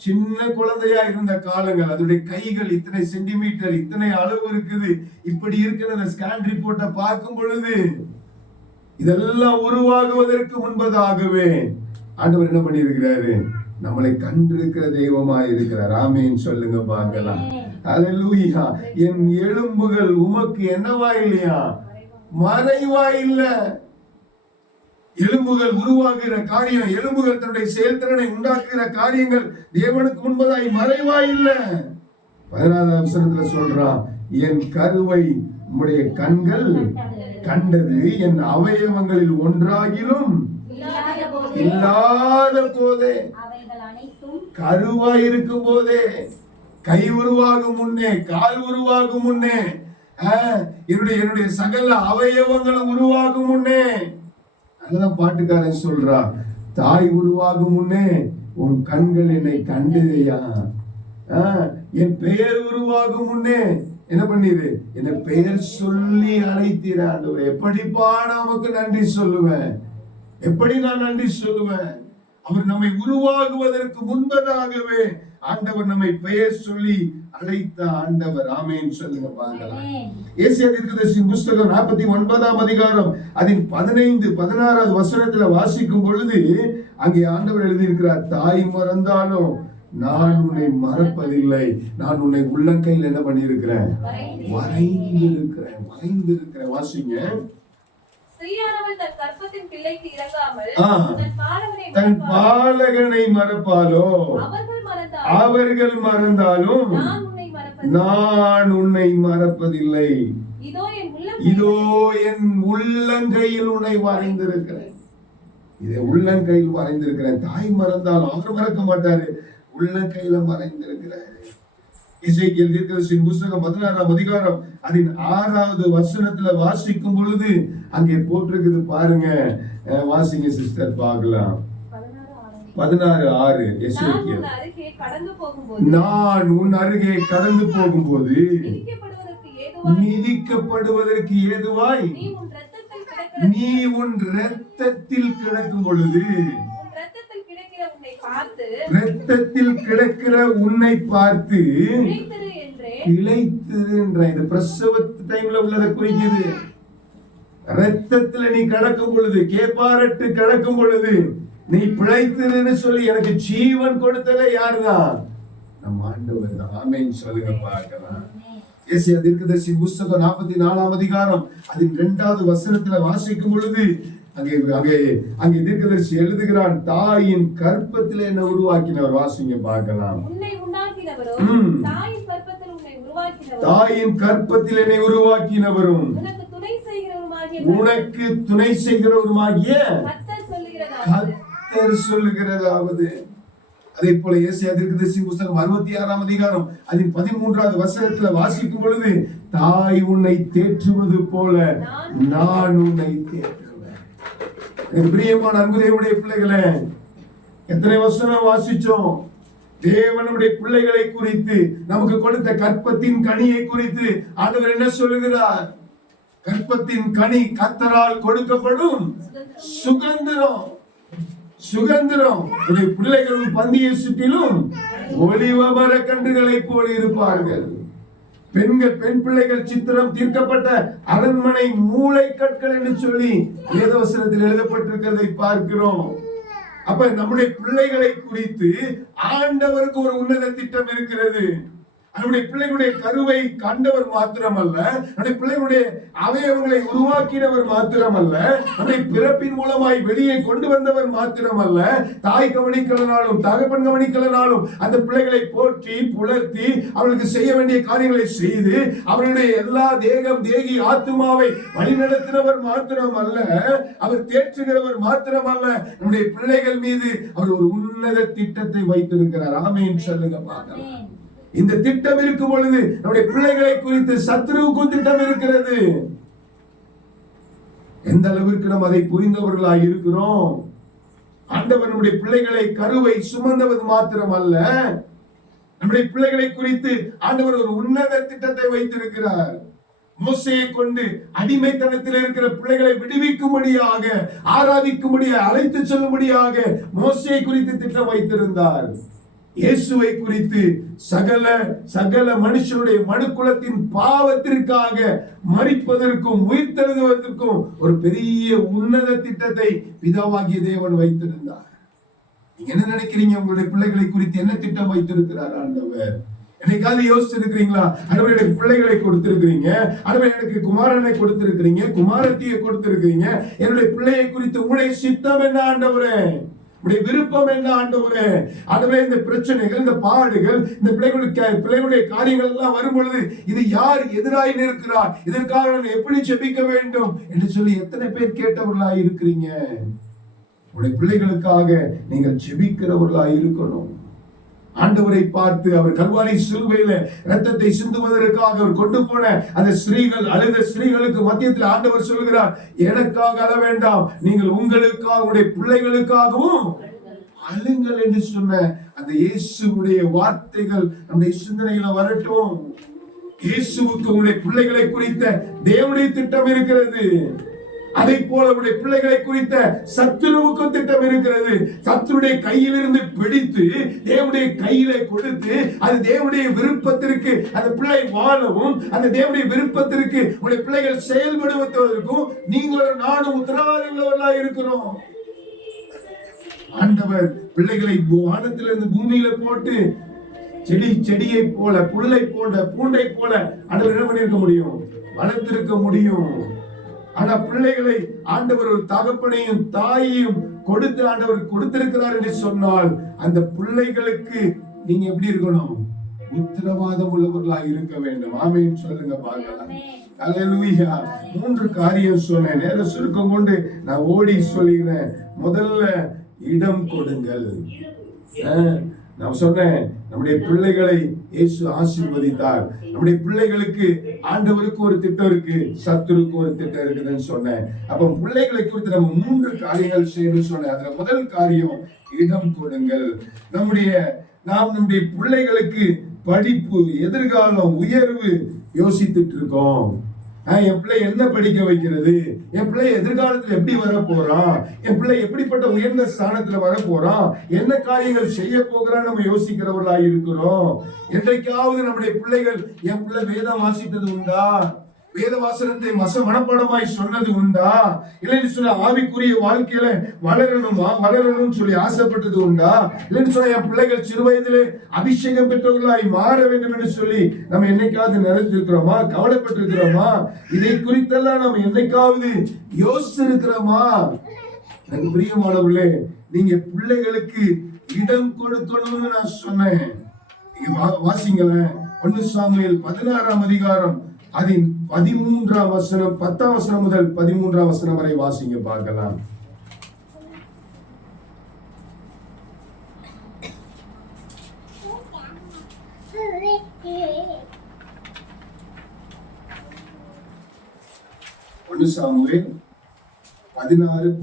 சின்ன குழந்தையா இருந்த காலங்கள், அதனுடைய கைகள் இத்தனை சென்டிமீட்டர், இத்தனை அளவு இருக்குது. இப்படி இருக்கிற அந்த ஸ்கேன் ரிப்போர்ட்டை பார்க்கும் பொழுது இதெல்லாம் உருவாகுவதற்கு முன்பதாகவே ஆண்டவர் என்ன பண்ணி இருக்கிறாரு? நம்மளை கண்டிருக்கிற தெய்வமாய் இருக்கிறார். ஆமென் சொல்லுங்க பார்க்கலாம். அல்லேலூயா. என் எலும்புகள் உமக்கு என்னவா இல்லையா? மறைவா இல்ல. எலும்புகள் உருவாக்குகிற காரியம், எலும்புகள் தன்னுடைய செயல்திறனை உண்டாக்குகிற காரியங்கள் தேவனுக்கு முன்பதாய் மறைவா இல்ல. 16வது வசனத்துல சொல்றான், என் கருவை உம்முடைய கண்கள் கண்டது, என் அவயவங்களில் ஒன்றாகிலும் இல்லாத போதே, கருவாய் இருக்கும் போதே, கை உருவாகும் முன்னே, கால் உருவாகும் முன்னே, என்னுடைய சகல அவயவங்களும் உருவாகும் முன்னே, அதான் பாட்டுக்காரன் சொல்றா, தாய் உருவாகும் முன்னே உன் கண்கள் என்னை கண்டதையா. என் பெயர் உருவாகும் முன்னே என்ன பண்ணிரு? என்ன பெயர் சொல்லி அழைத்தீர ஆண்டவரே. எப்படிப்பா நமக்கு நன்றி சொல்லுவேன்? எப்படி நான் நன்றி சொல்லுவேன்? அவர் நம்மை உருவாகுவதற்கு முன்பதாகவே ஆண்டவர் நம்மை பெயர் சொல்லி அழைத்த ஆண்டவர். ஆமென் சொல்லுங்க பார்க்கலாம். ஏசாயா தீர்க்கதரிசியின் புத்தகம் 49ஆம் அதிகாரம் அதின் 15, 16வது வசனத்துல வாசிக்கும் பொழுது அங்கே ஆண்டவர் எழுதியிருக்கிறார், தாய் மறந்தாலும் நான் உன்னை மறப்பதில்லை, நான் உன்னை உள்ளங்கையில் என்ன பண்ணியிருக்கிறேன், வரைந்திருக்கிறேன். வாசிங்க. தன் பாலகனை மறப்பாலோ அவர்கள் மறந்தாலும் நான் உன்னை மறப்பதில்லை, இதோ என் உள்ளங்கையில் உன்னை வரைந்திருக்கிறேன். இதை உள்ளங்கையில் வரைந்திருக்கிறேன். தாய் மறந்தாலும் அவர் மறக்க மாட்டாரு, உள்ளங்கையில மறைந்திருக்கிறார். எசேக்கியேல் தீர்க்கதரிசியின் புத்தகம் 16ஆம் அதிகாரம் அதன் 6வது வசனத்துல வாசிக்கும் பொழுது அங்கே போட்டிருக்குது பாருங்க. வாசிங்க சிஸ்டர், பார்க்கலாம். 16:6 எசேக்கியேல். நான் உன் அருகே கடந்து போகும்போது மிதிக்கப்படுவதற்கு ஏதுவாய் நீ உன் இரத்தத்தில் கிடக்கும் பொழுது, இரத்தத்தில் கிடக்கிற உன்னை பார்த்து இளைத்திரு என்ற இது பிரசவ டைம்ல உள்ளதை குறிக்குது. இரத்தத்துல நீ கிடக்கும் பொழுது, கேப்பாரட்டு கிடக்கும் பொழுது நீ பிழைத்திருன்னு சொல்லி எனக்கு ஜீவன் கொடுத்ததே யாருதான்? நம்ம ஆண்டவர் தான். ஆமென் சொல்லுங்க பார்க்கலாம். ஏசாயா தீர்க்கதரிசியின் புத்தகம் 44ஆம் அதிகாரம் அதின் 2வது வசனத்துல வாசிக்கும் பொழுது அங்கே தீர்க்கதரிசி எழுதுகிறான், தாயின் கற்பத்திலே என்ன உருவாக்கினவர். வாசிங்க பார்க்கலாம். தாயின் கற்பத்தில் என்னை உருவாக்கினவரும் உனக்கு துணை செய்கிறவருமாகிய கர்த்தர் சொல்லுகிறதாவது. அதே போல ஏசாயா தீர்க்கதரிசியின் புத்தகம் 66ஆம் அதிகாரம் அதின் 13வது வசனத்துல வாசிக்கும் பொழுது, தாய் உன்னை தேற்றுவது போல நான் உன்னை தேற்றுவேன். பிரியமான அன்பு தேவனுடைய பிள்ளைகளே, எத்தனை வசனம் வாசிச்சோம். தேவனுடைய பிள்ளைகளை குறித்து, நமக்கு கொடுத்த கற்பத்தின் கனியை குறித்து ஆண்டவர் என்ன சொல்லுகிறார்? கற்பத்தின் கனி கர்த்தரால் கொடுக்கப்படும் சுகந்திரம். உடைய பிள்ளைகளும் பந்தியை சுற்றிலும் ஒலிவ மர கன்றுகளை போல இருப்பார்கள். பெண் பிள்ளைகள் சித்திரம் தீர்க்கப்பட்ட அரண்மனை மூளை கற்கள் என்று சொல்லி வேதவசனத்தில் எழுதப்பட்டிருக்கிறதை பார்க்கிறோம். அப்ப நம்முடைய பிள்ளைகளை குறித்து ஆண்டவருக்கு ஒரு உன்னத திட்டம் இருக்கிறது. நம்முடைய பிள்ளைகளுடைய கருவை கண்டவர் மாத்திரமல்ல, நம்முடைய பிள்ளைகளுடைய அவயவங்களை உருவாக்கினவர் மாத்திரமல்ல, நம்முடைய பிறப்பின் மூலமாய் வெளியே கொண்டு வந்தவர் மாத்திரமல்ல, தாய் கவனிக்கலனாலும் தகப்பன் கவனிக்கலனாலும் அந்த பிள்ளைகளை போற்றி புலர்த்தி அவர்களுக்கு செய்ய வேண்டிய காரியங்களை செய்து அவருடைய எல்லா தேகி ஆத்துமாவை வழிநடத்தினவர் மாத்திரமல்ல, அவர் தேற்றுகிறவர் மாத்திரமல்ல, நம்முடைய பிள்ளைகள் மீது அவர் ஒரு உன்னத திட்டத்தை வைத்திருக்கிறார். ஆமென் சொல்லுங்க பார்க்கலாம். இந்த திட்டம் இருக்கும் பொழுது நம்முடைய பிள்ளைகளை குறித்து சத்துருவுக்கும் திட்டம் இருக்கிறது. எந்த அளவிற்கு நாம் அதை புரிந்தவர்களாய் இருக்கிறோம். ஆண்டவர் நம்முடைய பிள்ளைகளை கருவை சுமந்தவது மாத்திரமல்ல, நம்முடைய பிள்ளைகளை குறித்து ஆண்டவர் ஒரு உன்னத திட்டத்தை வைத்திருக்கிறார். மோசேயை கொண்டு அடிமைத்தனத்தில் இருக்கிற பிள்ளைகளை விடுவிக்கும்படியாக, ஆராதிக்கும்படியாக, அழைத்து செல்லும்படியாக மோசேயை குறித்து திட்டம் வைத்திருந்தார். இயேசுவை குறித்து சகல மனுஷனுடைய மனுக்குலத்தின் பாவத்திற்காக மரிப்பதற்கும் உயிர்த்தெழுவதற்கும் ஒரு பெரிய உன்னத திட்டத்தை பிதாவாகிய தேவன் வைத்திருந்தார். நீங்க என்ன நினைக்கிறீங்க? உங்களுடைய பிள்ளைகளை குறித்து என்ன திட்டம் வைத்திருக்கிறார் ஆண்டவர்? என்னைக்காவது யோசிச்சிருக்கிறீங்களா? ஆண்டவர் எனக்கு பிள்ளைகளை கொடுத்திருக்கிறீங்க, ஆண்டவர் எனக்கு குமாரனை கொடுத்திருக்கிறீங்க, குமாரத்தியை கொடுத்திருக்கிறீங்க, என்னுடைய பிள்ளையை குறித்து உங்களுடைய சித்தம் என்ன ஆண்டவரே? விருப்பம் என்ன ஆண்டவரே? ஆண்டவரே, இந்த பிரச்சனைகள், இந்த பாடுகள், இந்த பிள்ளைகளுடைய காரியங்கள் எல்லாம் வரும் பொழுது இது யார் எதிராய் நிற்கிறார், இதற்காக நான் எப்படி ஜெபிக்க வேண்டும் என்று சொல்லி எத்தனை பேர் கேட்டவர்களாய் இருக்கிறீங்க? உங்களுடைய பிள்ளைகளுக்காக நீங்கள் ஜெபிக்கிறவர்களாய் இருக்கணும். ஆண்டவரை பார்த்து அவர் கல்வாரி சிலுவையில இரத்தத்தை சிந்துவதற்காக அவர் கொண்டு போன அந்த ஸ்திரீகள், அழுத ஸ்திரீகளுக்கு மத்தியத்தில் ஆண்டவர் சொல்கிறார், எனக்காக அழ வேண்டாம், நீங்கள் உங்களுக்காக உங்களுடைய பிள்ளைகளுக்காகவும் அழுங்கள் என்று சொன்ன அந்த இயேசுவுடைய வார்த்தைகள் நம்முடைய சிந்தனையில வரட்டும். இயேசுவுக்கு உங்களுடைய பிள்ளைகளை குறித்த தேவனுடைய திட்டம் இருக்கிறது. அதை போல உடைய பிள்ளைகளை குறித்த சத்துருவுக்கும் திட்டம் இருக்கிறது. சத்துருடைய கையிலிருந்து பிடித்து தேவனுடைய கையிலே கொடுத்து அது தேவனுடைய விருப்பத்திற்கு அந்த பிள்ளை வாழவும் அந்த தேவனுடைய விருப்பத்திற்கு உடைய பிள்ளைகள் செயல்படுவதற்கும் நீங்களும் நானும் உத்தரவாதி உள்ளவர்களாக இருக்கிறோம். ஆண்டவர் பிள்ளைகளை வானத்திலிருந்து பூமியில போட்டு செடியை போல புல்லை போன்ற பூண்டை போல ஆண்டவர் என்ன பண்ணிருக்க முடியும்? வளர்த்திருக்க முடியும். ஆனா பிள்ளைகளை ஆண்டவர் ஒரு தகப்பனையும் தாயையும் கொடுத்து ஆண்டவர் கொடுத்திருக்கிறார் என்று சொன்னால் அந்த பிள்ளைகளுக்கு நீங்க எப்படி இருக்கணும்? உத்தரவாதம் உள்ளவர்களாக இருக்க வேண்டும். ஆமென் சொல்லுங்க பார்க்கலாம். அல்லேலூயா. 3 காரியம் சொன்னேன். நேர சுருக்கம் கொண்டு நான் ஓடி சொல்லுகிறேன். முதல்ல இடம் கொடுங்கள். நான் சொன்னேன் நம்முடைய பிள்ளைகளை இயேசு ஆசீர்வதித்தார். நம்முடைய பிள்ளைகளுக்கு ஆண்டவருக்கு ஒரு திட்டம் இருக்கு, சத்துருக்கு ஒரு திட்டம் இருக்குதுன்னு சொன்னேன். அப்ப பிள்ளைகளை குறித்து நம்ம 3 காரியங்கள் செய்யணும்னு சொன்னேன். அதுல முதல் காரியம் இடம் கொடுங்கள். நம்முடைய பிள்ளைகளுக்கு படிப்பு, எதிர்காலம், உயர்வு யோசித்துட்டு இருக்கோம். என் பிள்ளை என்ன படிக்க வைக்கிறது, என் பிள்ளை எதிர்காலத்தில் எப்படி வர போறான், என் பிள்ளை எப்படிப்பட்ட உயர்ந்த ஸ்தானத்துல வர போறான், என்ன காரியங்கள் செய்ய போகிறான் நம்ம யோசிக்கிறவர்களா இருக்கிறோம். என்றைக்காவது நம்முடைய பிள்ளைகள் என் பிள்ளை வேதம் வாசித்தது உண்டா, வேத வாசனத்தை மனப்பாடமாய் சொன்னது உண்டா, இல்லைன்னு சொல்ல ஆவிக்குரிய வாழ்க்கையில வளரணும்னு சொல்லி ஆசைப்பட்டது உண்டா, இல்லைன்னு சொல்ல என் பிள்ளைகள் சிறு வயதிலே அபிஷேகம் பெற்றவர்களாய் மாற வேண்டும் என்று சொல்லி நம்ம என்னைக்காவது நிறைந்திருக்கிறோமா, கவலைப்பட்டிருக்கிறோமா? இதை குறித்தெல்லாம் நம்ம என்னைக்காவது யோசிச்சிருக்கிறோமா? எனக்கு பிரியமானவர்களே, நீங்க பிள்ளைகளுக்கு இடம் கொடுக்கணும்னு நான் சொன்னேன். நீங்க வாசிங்களேன். 1 சாமுவேல் 16ஆம் அதிகாரம் அதின் 13ஆம் வசனம், 10ஆம் வசனம் முதல் 13ஆம் வசனம் வரை வாசிங்க பார்க்கலாம். ஒன்று சாமுவேல் 16:10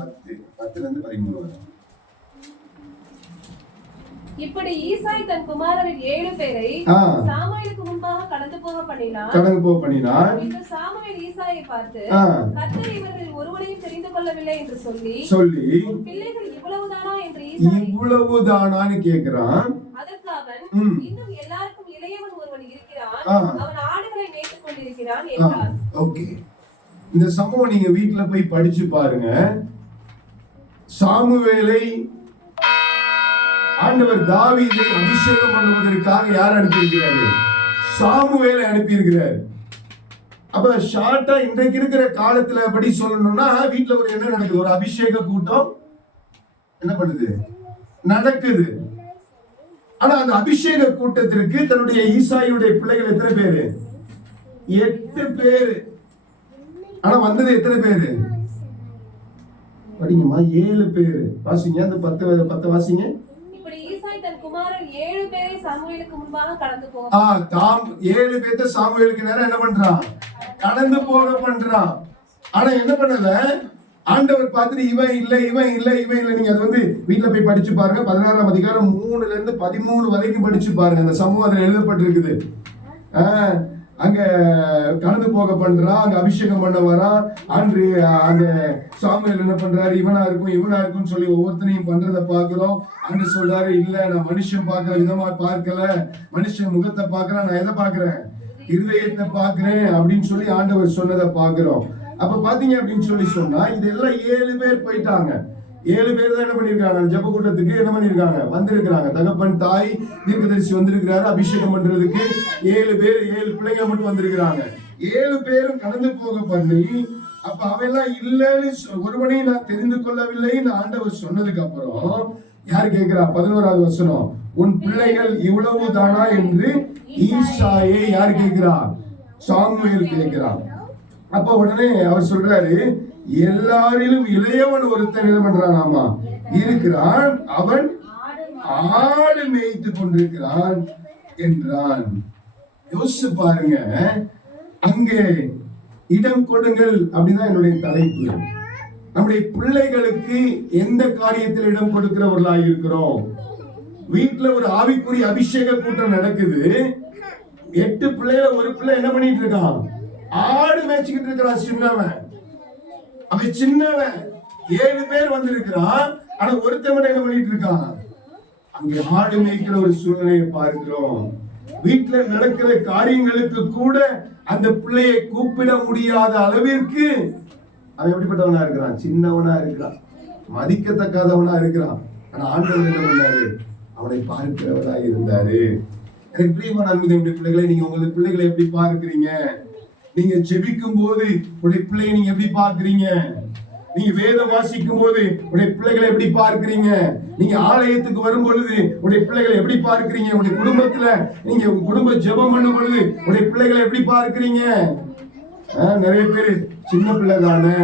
வரை. இப்படி ஈசாய் தன் குமாரரில் 7 பேரை சாமுவேலுக்கு முன்பாக கடந்து போக பண்ணினான். சாமுவேல் ஈசாயை பார்த்து, கர்த்தர் இவர்களில் ஒருவனையும் தெரிந்து கொள்ளவில்லை என்று சொல்லி பிள்ளைகள் இவ்வளவுதானா என்று இவ்வளவுதானான்னு கேட்கிறான். அதற்கு அவன், இன்னும் எல்லாருக்கும் இளையவன் ஒருவன் இருக்கிறான், அவன் ஆடுகளை மேய்த்துக் கொண்டிருக்கிறான் என்றான். ஓகே, இந்த சம்பவம் நீங்க வீட்டுல போய் படிச்சு பாருங்க. சாமுவேலை ஆண்டவர் தாவீதை அபிஷேகம் பண்ணுவதற்காக யார் அனுப்பியிருக்கிறாரு? சாமுவேலை அனுப்பியிருக்கிறார். அப்ப ஷார்ட்டா இன்றைக்கு இருக்கிற காலத்துல படி சொல்லணும்னா வீட்டுல ஒரு என்ன நடக்குது? ஒரு அபிஷேக கூட்டம் என்ன பண்ணுது? நடக்குது. ஆனா அந்த அபிஷேக கூட்டத்திற்கு தன்னுடைய ஈசாயுடைய பிள்ளைகள் எத்தனை பேரு? 8 பேரு. ஆனா வந்தது எத்தனை பேரு? படிங்கம்மா. 7 பேரு. வாசிங்க. அந்த 10 வாசிங்க. குமாரன் 7 பேரை சாமுவேலுக்கு முன்பாக கடந்து போக 7 பேரை சாமுவேலுக்கு நேரா என்ன பண்றான்? கடந்து போக பண்றான். ஆனா என்ன பண்ணல? ஆண்டவர் பார்த்துட்டு இவன் இல்ல. நீங்க அது வீட்டுல போய் படிச்சு பாருங்க. 16ஆம் அதிகாரம் 3ல இருந்து 13 வரைக்கும் படிச்சு பாருங்க. அந்த சம்பவம் அதுல எழுதப்பட்டிருக்குது. அங்க கடந்து போக பண்றான், அங்க அபிஷேகம் பண்ண வரான். அன்று அந்த சாமுவேல் என்ன பண்றாரு? இவனா இருக்கும் சொல்லி ஒவ்வொருத்தனையும் பண்றத பாக்குறோம். அன்று சொல்றாரு, இல்ல நான் மனுஷன் பாக்குற விதமா பார்க்கல, மனுஷன் முகத்தை பாக்குறேன், நான் எதை பாக்குறேன்? இருதயத்தை பாக்குறேன் அப்படின்னு சொல்லி ஆண்டவர் சொன்னதை பாக்குறோம். அப்ப பாத்தீங்க அப்படின்னு சொல்லி சொன்னா இதெல்லாம் 7 பேர் போயிட்டாங்க. 7 பேர் தான் என்ன பண்ணிருக்காங்க? ஜெப கூட்டத்துக்கு என்ன பண்ணிருக்காங்க? வந்திருக்கிறாங்க. தகப்பன், தாய், தீர்க்கதரிசி வந்திருக்கிறாரு அபிஷேகம் பண்றதுக்கு. 7 பேர், 7 பிள்ளைங்க மட்டும் வந்திருக்கிறாங்க. 7 பேரும் கடந்து போக பண்ணி, அப்ப அவையெல்லாம் இல்லன்னு ஒருவனையும் நான் தெரிந்து கொள்ளவில்லைன்னு ஆண்டவர் சொன்னதுக்கு அப்புறம் யாரு கேட்கிறா? 11ஆவது வசனம், உன் பிள்ளைகள் இவ்வளவு தானா என்று ஈசாயை யார் கேட்கிறா? சாமுவேல் கேட்கிறான். அப்ப உடனே அவர் சொல்றாரு, எல்லாரிலும் இளையவன் ஒருத்தன் என்ன பண்றானாமா இருக்கிறான், அவன் ஆடு மேய்த்து கொண்டிருக்கிறான் என்றான். யோசிச்சு பாருங்க. அங்கே இடம் கொடுங்கள் அப்படிதான் என்னுடைய தலைப்பு. நம்முடைய பிள்ளைகளுக்கு எந்த காரியத்தில் இடம் கொடுக்கிறவர்களாக இருக்கிறோம்? வீட்டுல ஒரு ஆவிக்குரிய அபிஷேக கூட்டம் நடக்குது. 8 பிள்ளைல ஒரு பிள்ளை என்ன பண்ணிட்டு இருக்கான்? ஆடு மேய்ச்சிக்கிட்டு இருக்கிறான் சின்னவன். அவன் சின்னவன், 7 பேர் வந்திருக்கிறான். ஆனா ஒருத்தவன் என்ன பண்ணிட்டு இருக்கான்? அங்கே ஆடு மேய்க்கிற ஒரு சூழ்நிலையை பார்க்கிறோம். வீட்டுல நடக்கிற காரியங்களுக்கு கூட அந்த பிள்ளையை கூப்பிட முடியாத அளவிற்கு அவன் எப்படிப்பட்டவனா இருக்கிறான்? சின்னவனா இருக்கிறான், மதிக்கத்தக்காதவனா இருக்கிறான். ஆனா ஆண்டவர் என்ன பண்ணாரு? அவனை பார்க்கிறவரா இருந்தாரு. எனக்கு பிரியமான அன்புடைய பிள்ளைகளை, நீங்க உங்க பிள்ளைகளை எப்படி பார்க்கிறீங்க? நீங்க ஜெபிக்கும் போது உடைய பிள்ளையை நீங்க எப்படி பார்க்கிறீங்க? நீங்க வேதம் வாசிக்கும் போது உடைய பிள்ளைகளை எப்படி பார்க்கிறீங்க? நீங்க ஆலயத்துக்கு வரும் பொழுது உடைய பிள்ளைகளை எப்படி பார்க்கிறீங்க? உடைய குடும்பத்துல நீங்க குடும்ப ஜெபம் பண்ணும் பொழுது உடைய பிள்ளைகளை எப்படி பார்க்கிறீங்க? நிறைய பேர் சின்ன பிள்ளை தானே.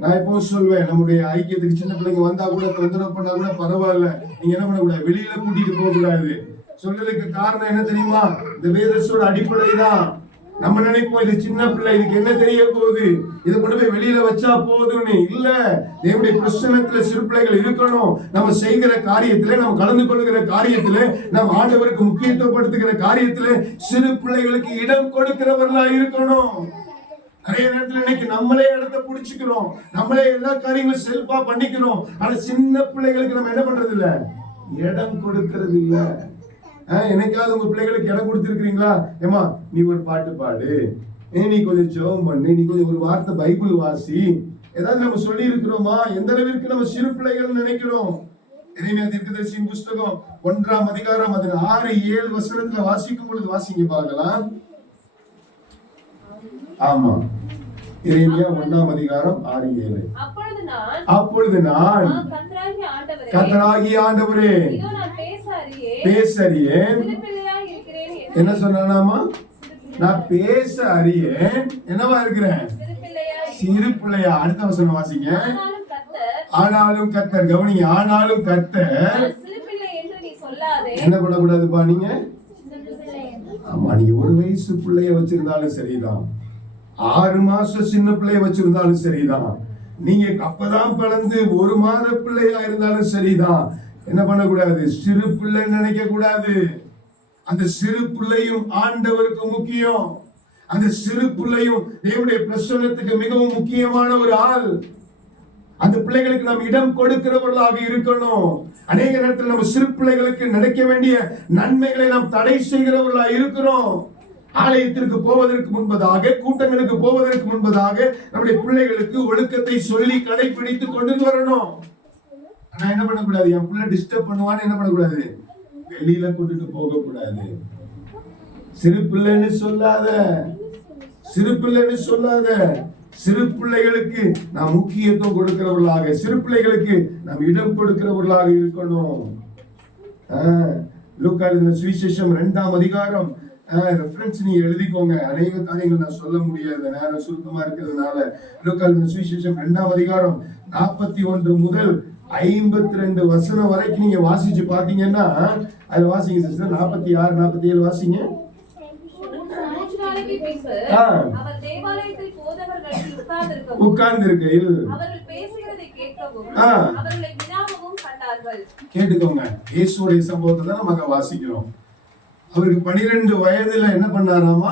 நான் எப்போ சொல்வேன், நம்முடைய ஐக்கியத்துக்கு சின்ன பிள்ளைங்க வந்தா கூட தொந்தரவு பண்ணா கூட பரவாயில்ல, நீங்க என்ன பண்ணக்கூடாது? வெளியில கூட்டிட்டு போக கூடாது. சொல்றதுக்கு காரணம் என்ன தெரியுமா? இந்த வேதத்தோட அடிப்படை தான். நம்ம நினைப்போம் இது சின்ன பிள்ளை, இதுக்கு என்ன தெரிய போகுது, இதை கொண்டு போய் வெளியில வச்சா போதும்னு. இல்ல, தேவனுடைய பிரசன்னத்துல சிறு பிள்ளைகள் இருக்கணும். நம்ம செய்கிற காரியத்துல, நம்ம கலந்து கொள்ளுகிற காரியத்துல, நம்ம ஆண்டவருக்கு முக்கியத்துவப்படுத்துகிற காரியத்துல சிறு பிள்ளைகளுக்கு இடம் கொடுக்கிறவர்களா இருக்கணும். நிறைய நேரத்துல இன்னைக்கு நம்மளே இடத்த புடிச்சுக்கிறோம், நம்மளே எல்லா காரியங்களும் செல்ஃபா பண்ணிக்கிறோம். ஆனா சின்ன பிள்ளைகளுக்கு நம்ம என்ன பண்றது இல்ல? இடம் கொடுக்கறது இல்ல. என்னைக்காவது உங்க பிள்ளைகளுக்கு இடம் கொடுத்திருக்கிறீங்களா? ஏமா நீ ஒரு பாட்டு பாடு, நீ கொஞ்சம் ஜெபம் பண்ணு, நீ கொஞ்சம் ஒரு வார்த்தை பைபிள் வாசி, ஏதாவது நம்ம சொல்லி இருக்கிறோமா? எந்த அளவிற்கு நம்ம சிறு பிள்ளைகள் நினைக்கிறோம்? எரேமியா தீர்க்கதரிசியின் புஸ்தகம் 1ஆம் அதிகாரம் அதில் 6-7 வசனத்துல வாசிக்கும் பொழுது வாசிங்க பார்க்கலாம். ஆமா, எரேமியா 1ஆம் அதிகாரம் 6-7. அப்பொழுது நான் கர்த்தராகிய ஆண்டவரே பேச அறியேன். என்ன சொன்னானாமா? நான் பேச அறியேன், என்னவா இருக்கிறேன்? சிறு பிள்ளையா. அடுத்த வசனம் வாசிங்க. ஆனாலும் கர்த்தர், கவனிங்க, ஆனாலும் கர்த்தர் என்ன பண்ணக்கூடாதுப்பா நீங்க? ஆமா, நீங்க 1 வயசு பிள்ளைய வச்சிருந்தாலும் சரிதான், 6 மாசம் சின்ன பிள்ளைய வச்சிருந்தாலும் சரிதான், நீங்க அப்பதான் பிறந்து 1 மாத பிள்ளையா இருந்தாலும் சரிதான், என்ன பண்ணக்கூடாது? சிறு பிள்ளை நினைக்க கூடாது. அந்த சிறு பிள்ளையும் ஆண்டவருக்கு முக்கியம். அந்த சிறு பிள்ளையும் தேவனுடைய பிரசன்னத்துக்கு மிகவும் முக்கியமான ஒரு ஆள். அந்த பிள்ளைகளுக்கு நாம் இடம் கொடுக்கிறவர்களாக இருக்கணும். அநேக நேரத்தில் நம்ம சிறு பிள்ளைகளுக்கு நடக்க வேண்டிய நன்மைகளை நாம் தடை செய்கிறவர்களாக இருக்கிறோம். ஆலயத்திற்கு போவதற்கு முன்பதாக, கூட்டங்களுக்கு போவதற்கு முன்பதாக நம்முடைய பிள்ளைகளுக்கு ஒழுக்கத்தை சொல்லி கடைபிடித்து கொண்டு வரணும். ஆனா என்ன பண்ணக்கூடாது? என் பிள்ளை டிஸ்டர்ப் பண்ணுவான்னு என்ன பண்ணக்கூடாது? வெளியில கூட்டிட்டு போக கூடாது. சிறு பிள்ளைன்னு சொல்லாத, சிறு பிள்ளைன்னு சொல்லாத. சிறு பிள்ளைகளுக்கு நாம் முக்கியத்துவம் கொடுக்கிறவர்களாக, சிறு பிள்ளைகளுக்கு நாம் இடம் கொடுக்கிறவர்களாக இருக்கணும். லூக்கா எழுதின சுவிசேஷம் 2ஆம் அதிகாரம் ரெஃபரன்ஸ் நீங்க எழுதிக்கோங்க. அநேக காரியங்கள் நான் சொல்ல முடியாது, நேரம் சுருக்கமா இருக்கிறதுனால. லூக்கா எழுதின சுவிசேஷம் 2ஆம் அதிகாரம் 41 முதல் 52 வசனம் வரைக்கும் நீங்க வாசிச்சு பாத்தீங்கன்னா, அது வாசிங்க சிஸ்டர். 46, 47 வாசிங்க. உட்கார்ந்து இருக்கையில் கேட்டுக்கோங்க, இயேசுடைய சம்பவத்தை தான் நம்ம வாசிக்கிறோம். அவருக்கு 12 வயதுல என்ன பண்ணாராமா?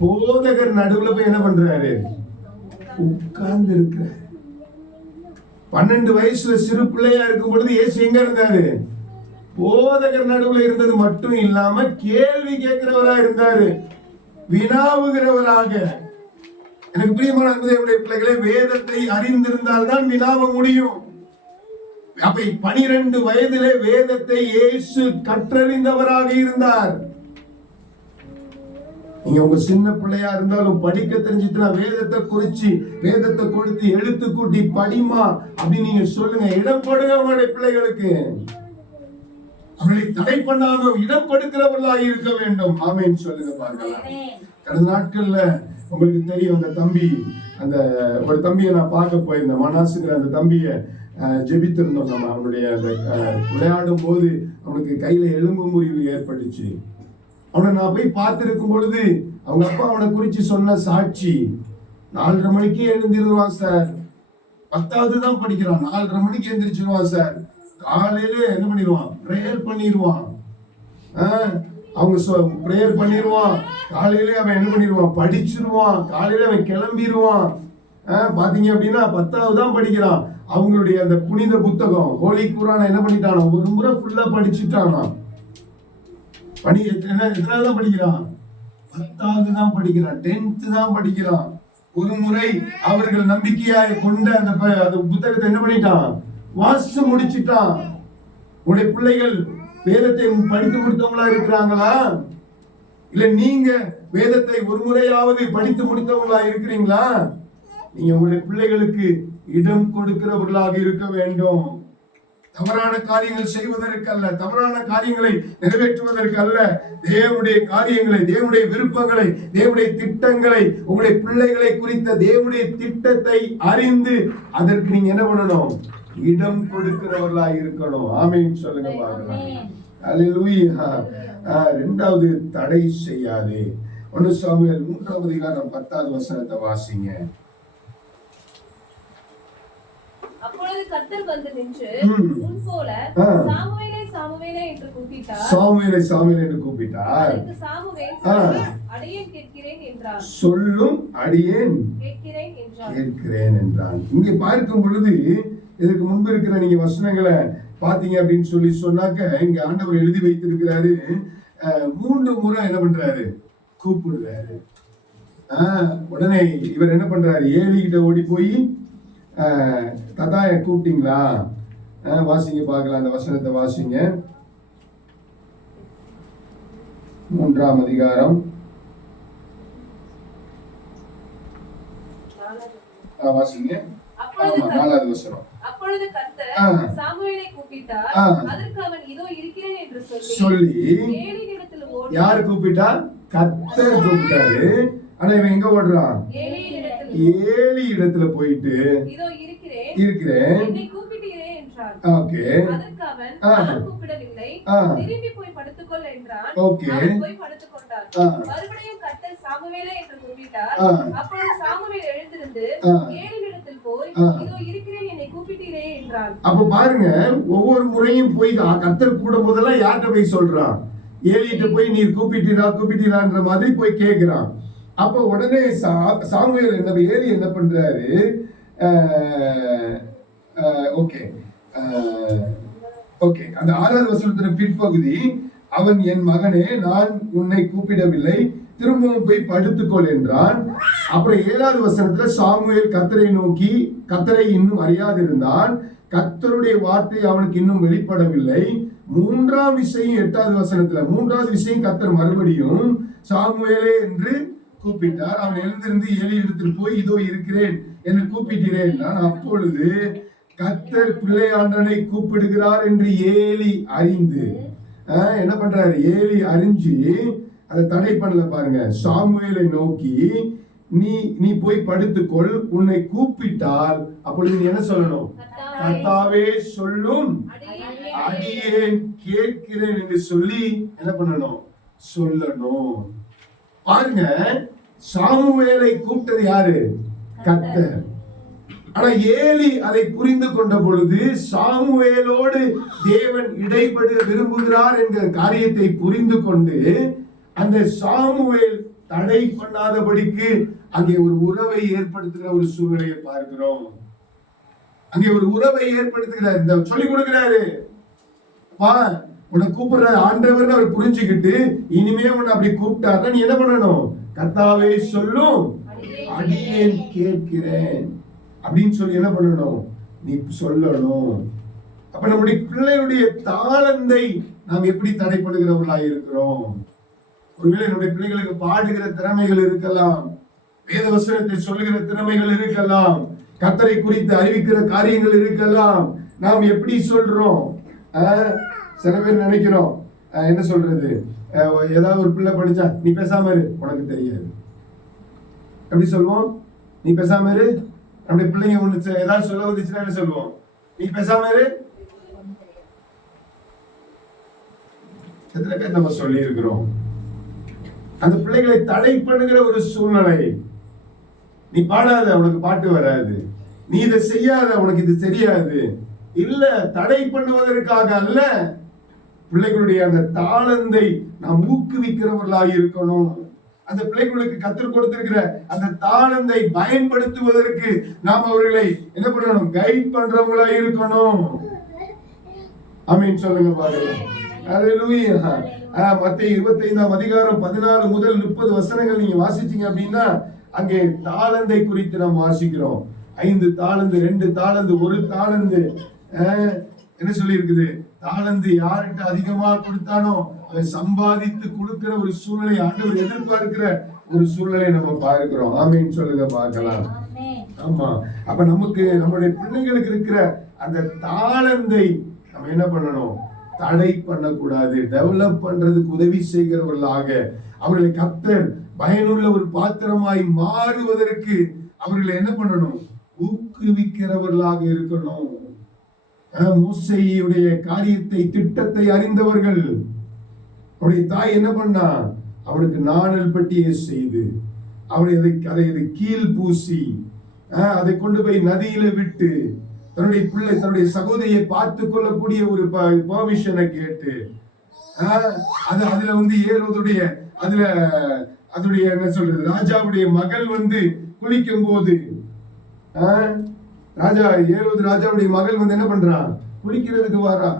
போதகர் நடுவுல போய் என்ன பண்றாரு? உட்கார்ந்து இருக்கிறார். 12 வயசுல சிறு பிள்ளையா இருக்கும் பொழுது இயேசு எங்க இருந்தாரு? போதகர் நடுவுல இருந்தது மட்டும் இல்லாம கேள்வி கேட்கிறவரா இருந்தாரு, வினாவுகிறவராக. எனக்கு பிரியமான தேவனுடைய பிள்ளைகளே, வேதத்தை அறிந்திருந்தால் தான் வினாவ முடியும். அப்ப 12 வயதிலே வேதத்தை இயேசு கற்றறிந்தவராக இருந்தார். நீங்க உங்க சின்ன பிள்ளையா இருந்தாலும் படிக்க தெரிஞ்சுட்டுனா வேதத்தை குறிச்சு, வேதத்தை கொடுத்து எழுத்து கூட்டி படிமா அப்படின்னு நீங்க சொல்லுங்க. இடம் கொடுங்க உங்களுடைய பிள்ளைகளுக்கு. அவர்களை தடை பண்ணாம இடம் கொடுக்கிறவர்களாக இருக்க வேண்டும். ஆமேன்னு சொல்லுங்க பார்க்கலாம். கடந்த நாட்கள்ல உங்களுக்கு தெரியும், அந்த தம்பி, அந்த ஒரு தம்பியை நான் பார்க்க போயிருந்தேன். மனாசுங்கிற அந்த தம்பியை ஜெபித்திருந்தோம். நம்ம அவனுடைய விளையாடும் போது அவனுக்கு கையில எலும்பு முறிவு ஏற்பட்டுச்சு. அவனை நான் போய் பார்த்திருக்கும் பொழுது அவங்க அப்பா அவனை குறிச்சு சொன்ன சாட்சி, 4:30 மணிக்கு எழுந்திருவான் சார், 10வது தான் படிக்கிறான், 4:30 மணிக்கு எழுந்திரிச்சிருவான் சார். காலையில என்ன பண்ணிடுவான்? பிரேயர் பண்ணிடுவான். அவங்க பிரேயர் பண்ணிடுவான். காலையில அவன் என்ன பண்ணிடுவான்? படிச்சிருவான். காலையில அவன் கிளம்பிடுவான். பாத்தீங்க அப்படின்னா 10வது தான் படிக்கிறான். அவங்களுடைய அந்த புனித புத்தகம் ஹோலி குரானை என்ன பண்ணிட்டானோ ஒரு முறை ஃபுல்லா படிச்சுட்டானா. எத்தனாவது தான் படிக்கிறான்? 10வது தான் படிக்கிறான், 10th தான் படிக்கிறான். ஒரு முறை அவர்கள் நம்பிக்கையாய் கொண்ட அந்த புத்தகத்தை என்ன பண்ணிட்டான்? வாசிச்சு முடிச்சுட்டான். உங்களுடைய பிள்ளைகள் வேதத்தை படித்து முடித்தவங்களா இருக்கிறாங்களா? இல்ல நீங்க வேதத்தை ஒரு முறையாவது படித்து முடித்தவங்களா இருக்கிறீங்களா? நீங்க உங்களுடைய பிள்ளைகளுக்கு இடம் கொடுக்கிறவர்களாக இருக்க வேண்டும். தவறான காரியங்கள் செய்வதற்கல்ல, தவறான காரியங்களை நிறைவேற்றுவதற்கல்ல, தேவனுடைய காரியங்களை, தேவனுடைய விருப்பங்களை, தேவனுடைய திட்டங்களை, உங்களுடைய பிள்ளைகளை குறித்த தேவனுடைய திட்டத்தை அறிந்து அதற்கு நீங்க என்ன பண்ணணும்? இடம் கொடுக்கிறவர்களாக இருக்கணும். ஆமென் சொல்லுங்க பார்க்கலாம். அல்லேலூயா. 2வது தடை செய்யாதே. 1 சாமுவேல் 3வது அதிகாரம் 10வது வசனத்தை வாசிங்க. அப்பொழுது கர்த்தர் வந்து நின்று முன் போல சாமுவேலே சாமுவேலே என்று கூப்பிட்டார். சாமுவேலே சாமுவேலே என்று கூப்பிட்டார். அதற்கு சாமுவேல் அடியேன் கேட்கிறேன் என்றான். சொல்லும் அடியேன் கேட்கிறேன் என்றான். இங்கே பார்க்கும் பொழுது இதுக்கு முன்பு இருக்கிற நீங்க வசனங்களை பாத்தீங்க அப்படின்னு சொல்லி சொன்னாக்க இங்க ஆண்டவர் எழுதி வைத்திருக்கிறாரு. 3 முறை என்ன பண்றாரு? கூப்பிடுறாரு. உடனே இவர் என்ன பண்றாரு? ஏலி கிட்ட ஓடி போய் தாத்தா கூப்பிட்டீங்களா? வாசிங்க பார்க்கலாம், அந்த வசனத்தை வாசிங்க. 3ஆம் அதிகாரம் வாசிங்க. 4வது வசனம். அப்பொழுது கர்த்தர் சாமுவேலை கூப்பிட்டார். அதற்கு அவன் இதோ இருக்கிறேன் என்று சொல்லி ஏலியினிடத்தில் ஓடி. யார் கூப்பிட்டா? கர்த்தர் கூப்பிட்டாரு. ஆனா இவன் எங்க ஓடுறான்? ஏலி இடத்துல போயிட்டு இதோ இருக்கிறேன் என்னை கூப்பிட்டீரே என்றான். ஓகே. அதற்கு அவன் நான் கூப்பிடவில்லை, திரும்பி போய் படுத்துக்கொள் என்றான். ஓகே. அவன் போய் படுத்துக்கொண்டான். மறுபடியும் கர்த்தர் சாமுவேலே என்று கூப்பிட்டார். அப்பொழுது சாமுவேல் எழுந்திருந்து ஏலியினிடத்தில் போய் இதோ இருக்கிறேன் என்னை கூப்பிட்டீரே என்றான். அப்ப பாருங்க, ஒவ்வொரு முறையும் போய் கர்த்தர் கூப்பிடும் போதெல்லாம் யார்கிட்ட போய் சொல்றான்? ஏலிட்ட போய் நீர் கூப்பிட்டீரான்ற மாதிரி போய் கேட்கிறான். அப்ப உடனே சாமுவேல் ஏலி என்ன பண்றாரு? ஓகே ஓகே அந்த 6வது வசனத்தின் பிற்பகுதி, அவன் என் மகனே நான் உன்னை கூப்பிடவில்லை, திரும்பவும் போய் படுத்துக்கொள் என்றான். அப்புறம் 7வது வசனத்துல சாமுவேல் கர்த்தரை நோக்கி கர்த்தரை இன்னும் அறியாதிருந்தான், கர்த்தருடைய வார்த்தை அவனுக்கு இன்னும் வெளிப்படவில்லை. 3ஆம் விஷயம் 8வது வசனத்துல 3வது விஷயம் கர்த்தர் மறுபடியும் சாமுவேலே என்று கூப்பிட்டார். அவன் எழுந்திருந்து ஏலி இடத்தில் போய் இதோ இருக்கிறேன் என்று கூப்பிட்டீரேன். அப்பொழுது கர்த்தர் பிள்ளையாண்டனை கூப்பிடுகிறார் என்று ஏலி அறிந்து என்ன பண்றாரு? ஏலி அறிஞ்சு அதை தடை பண்ணல பாருங்க. சாமுவேலை நோக்கி நீ போய் படுத்துக்கொள், உன்னை கூப்பிட்டால் அப்பொழுது நீ என்ன சொல்லணும்? கர்த்தாவே சொல்லும் அடியேன் கேட்கிறேன் என்று சொல்லி என்ன பண்ணணும்? சொல்லணும். பாருங்க, சாமுவேலை கூப்பிட்டது யாரு? கர்த்தர். ஆனா ஏலி அதை புரிந்து கொண்ட பொழுது சாமுவேலோடு தேவன் இடைபட விரும்புகிறார் என்கிற காரியத்தை புரிந்து கொண்டு அந்த சாமுவேல் தடை பண்ணாதபடிக்கு அங்கே ஒரு உறவை ஏற்படுத்துகிற ஒரு சூழ்நிலையை பார்க்கிறோம். அங்கே ஒரு உறவை ஏற்படுத்துகிறார், இந்த சொல்லிக் கொடுக்கிறாரு. உன்னை கூப்பிடுற ஆண்டவர் அவர் புரிஞ்சுக்கிட்டு இனிமே உன்னை அப்படி கூப்பிட்டாருன்னா நீ என்ன பண்ணணும்? கர்த்தாவே சொல்லும் அடியேன் கேட்கிறேன் அப்படின்னு சொல்லி என்ன பண்ணணும்? நீ சொல்லணும். அப்ப நம்முடைய பிள்ளையுடைய தாளந்தை நாம் எப்படி தடைப்படுகிறவர்களாக இருக்கிறோம்? ஒருவேளை நம்முடைய பிள்ளைகளுக்கு பாடுகிற திறமைகள் இருக்கலாம், வேத வசனத்தை சொல்லுகிற திறமைகள் இருக்கலாம், கர்த்தரை குறித்து அறிவிக்கிற காரியங்கள் இருக்கலாம். நாம் எப்படி சொல்றோம்? சில பேர் நினைக்கிறோம், என்ன சொல்றது, ஏதாவது ஒரு பிள்ளை படிச்சா நீ பேசாம இரு, உனக்கு தெரியாது. எப்படி சொல்லுவோம்? நீ பேசாம இரு. நம்முடைய பிள்ளைங்க ஒண்ணு ஏதாவது சொல்ல வந்துச்சுன்னா என்ன சொல்லுவோம்? நீ பேசாம இரு. எத்தனை பேர் நம்ம சொல்லி இருக்கிறோம்? அந்த பிள்ளைகளை தடை பண்ணுகிற ஒரு சூழ்நிலை. நீ பாடாத, உனக்கு பாட்டு வராது. நீ இதை செய்யாத, உனக்கு இது தெரியாது. இல்ல, தடை பண்ணுவதற்காக அல்ல, பிள்ளைகளுடைய அந்த தாளந்தை நாம் ஊக்குவிக்கிறவர்களாக இருக்கணும். அந்த பிள்ளைகளுக்கு கற்றுக் கொடுத்திருக்கிற அந்த தாளந்தை பயன்படுத்துவதற்கு நாம் அவர்களை என்ன பண்ணணும்? கைட் பண்றவங்களா இருக்கணும். ஆமென் சொல்லுங்க பாருங்க. ஹalleluya. மத்தேயு 25ஆம் அதிகாரம் 14 முதல் 30 வசனங்கள் நீங்க வாசிச்சீங்க அப்படின்னா அங்கே தாளந்தை குறித்து நாம் வாசிக்கிறோம். 5 தாளந்து, 2 தாளந்து, 1 தாளந்து. என்ன சொல்லி இருக்குது? தாளந்து யார்கிட்ட அதிகமா கொடுத்தானோ அதை சம்பாதித்து கொடுக்கிற ஒரு சூழ்நிலை ஆண்டவர் எதிர்பார்க்கிற ஒரு சூழ்நிலை நம்ம பார்க்கிறோம். ஆமென் சொல்லுங்க பார்க்கலாம். ஆமா, அப்ப நமக்கு நம்முடைய பிள்ளைகளுக்கு இருக்கிற அந்த தாளந்தை நம்ம என்ன பண்ணணும்? தடை பண்ணக்கூடாது. டெவலப் பண்றதுக்கு உதவி செய்கிறவர்களாக அவர்களை கர்த்தர் பயனுள்ள ஒரு பாத்திரமாய் மாறுவதற்கு அவர்களை என்ன பண்ணணும்? ஊக்குவிக்கிறவர்களாக இருக்கணும். மோசேயுடைய காரியத்தை, திட்டத்தை அறிந்தவர்கள். அவருடைய தாய் என்ன பண்ணா? அவனுக்கு நாணல் பட்டியை செய்து அதை கீழ் பூசி அதை கொண்டு போய் நதியில விட்டு தன்னுடைய பிள்ளை, தன்னுடைய சகோதரியை பார்த்து கொள்ளக்கூடிய ஒரு பெர்மிஷனை கேட்டு அதுல ஏரோதுடைய அதனுடைய என்ன சொல்றது, ராஜாவுடைய மகள் குளிக்கும் போது ராஜாவுடைய மகள் என்ன பண்றான்? குளிக்கிறதுக்கு வாரா.